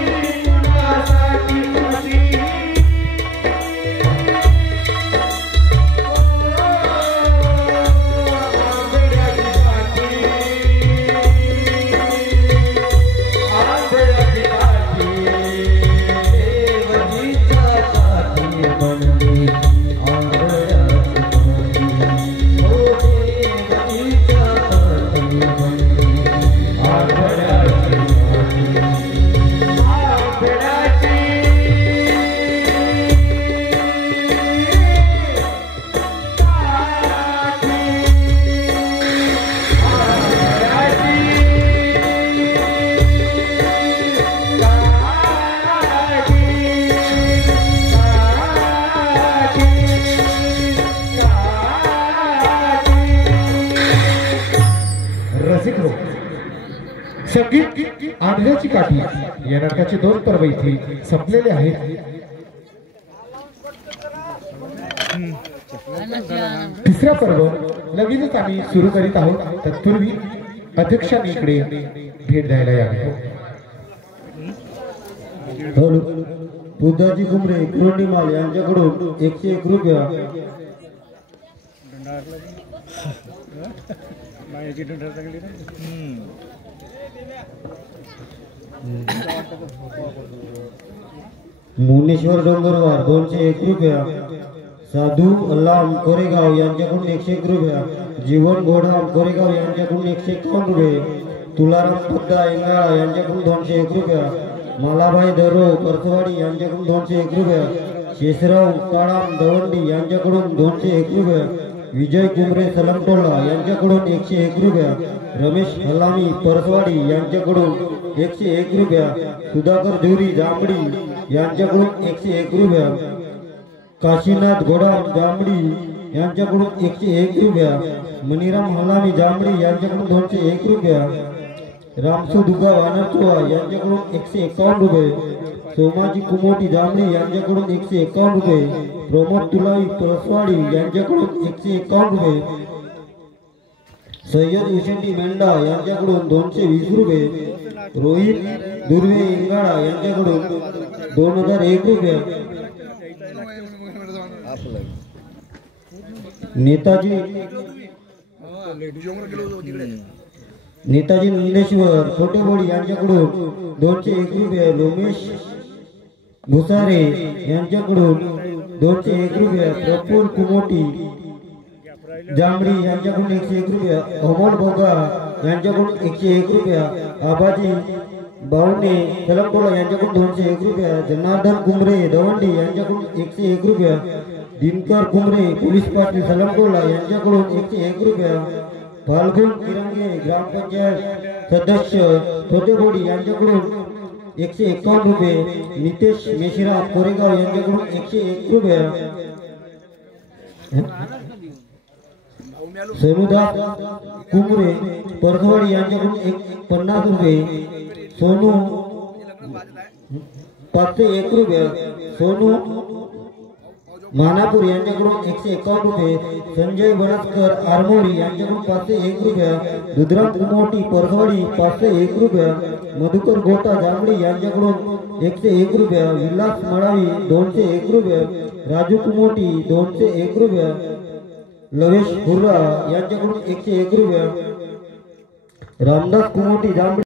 कुणासाठी. संगीत आंधळ्याची काठी या नाटकाचे 2 पर्व इथे संपलेले आहेत. तिसरा पर्व लगेचच आम्ही सुरू करीत आहोत. तत्पूर्वी अध्यक्षांनी इकडे भेट द्यायला यावे. बुद्धाजी कुमरे कुर्णिमाल यांच्याकडून 101 रुपया मुनेश्वर डोंगरवार 201 रुपया. साधू अल्लाम कोरेगाव यांच्याकडून 101 रुपया. जीवन घोडाम कोरेगाव यांच्याकडून 151 रुपये. तुलाराम पद्दा इंगाळा यांच्याकडून 201 रुपया. मालाभाई दरो परसवाडी यांच्याकडून 201 रुपया. शेषराव काळाम दवंडी यांच्याकडून 201 रुपया. विजय कुमरे सलमटोला यांच्याकडून 101 रुपया. रमेश हलामी परसवाडी यांच्याकडून 101 रुपया. सुधाकर झुरी जांभडी यांच्याकडून 101 रुपया. काशीनाथ घोडाम जांभडी यांच्याकडून 101 रुपया. मणिराम हलामी जांभडी यांच्याकडून 201 रुपया. रामसू दुगा वानरचोआ यांच्याकडून 151 रुपये. सोमाजी कुमोटी जांभडी यांच्याकडून 151 रुपये. प्रमोद तुलाई परसवाडी यांच्याकडून 151 रुपये. सय्यद उशेंडी मेंढा यांच्याकडून 220 रुपये. रोहित दुर्वे इंगाळा यांच्याकडून 2001 रुपये. नेताजी नंदेश्वर छोटेबोडी यांच्याकडून 201 रुपये. लोमेश भुसारे यांच्याकडून 201 रुपये. प्रफुल्ल कुमोटी जांभडी यांच्याकडून 101 रुपया. अमोल बोगा यांच्याकडून 101 रुपया. आबाजी बावणे सलमटोला यांच्याकडून 201 रुपया. जनार्दन कुमरे दवंडी यांच्याकडून 101 रुपया. दिनकर कुमरे पोलीस पाटील सलमटोला यांच्याकडून 101 रुपया. फाल्गुन किरंगे ग्रामपंचायत सदस्य छोटेबोडी यांच्याकडून 151 रुपये. नितेश मेश्राम कोरेगाव यांच्याकडून 101 रुपया. सोनूदास कुमरे परसवाडी यांच्याकडून 50 रुपये. सोनू 501 रुपये. सोनू मानापूर यांच्याकडून 151 रुपये. संजय वनस्कर आरमोरी यांच्याकडून 501 रुपया. रुद्राम कुमोटी परसवाडी 501 रुपया. मधुकर गोटा जांभडी यांच्याकडून 101 रुपया. विलास मळावी 201 रुपया. राजू कुमोटी 201 रुपया. लवेश हुर्रा यांच्याकडून 101 रुपया. रामदास कुमोटी जांभडी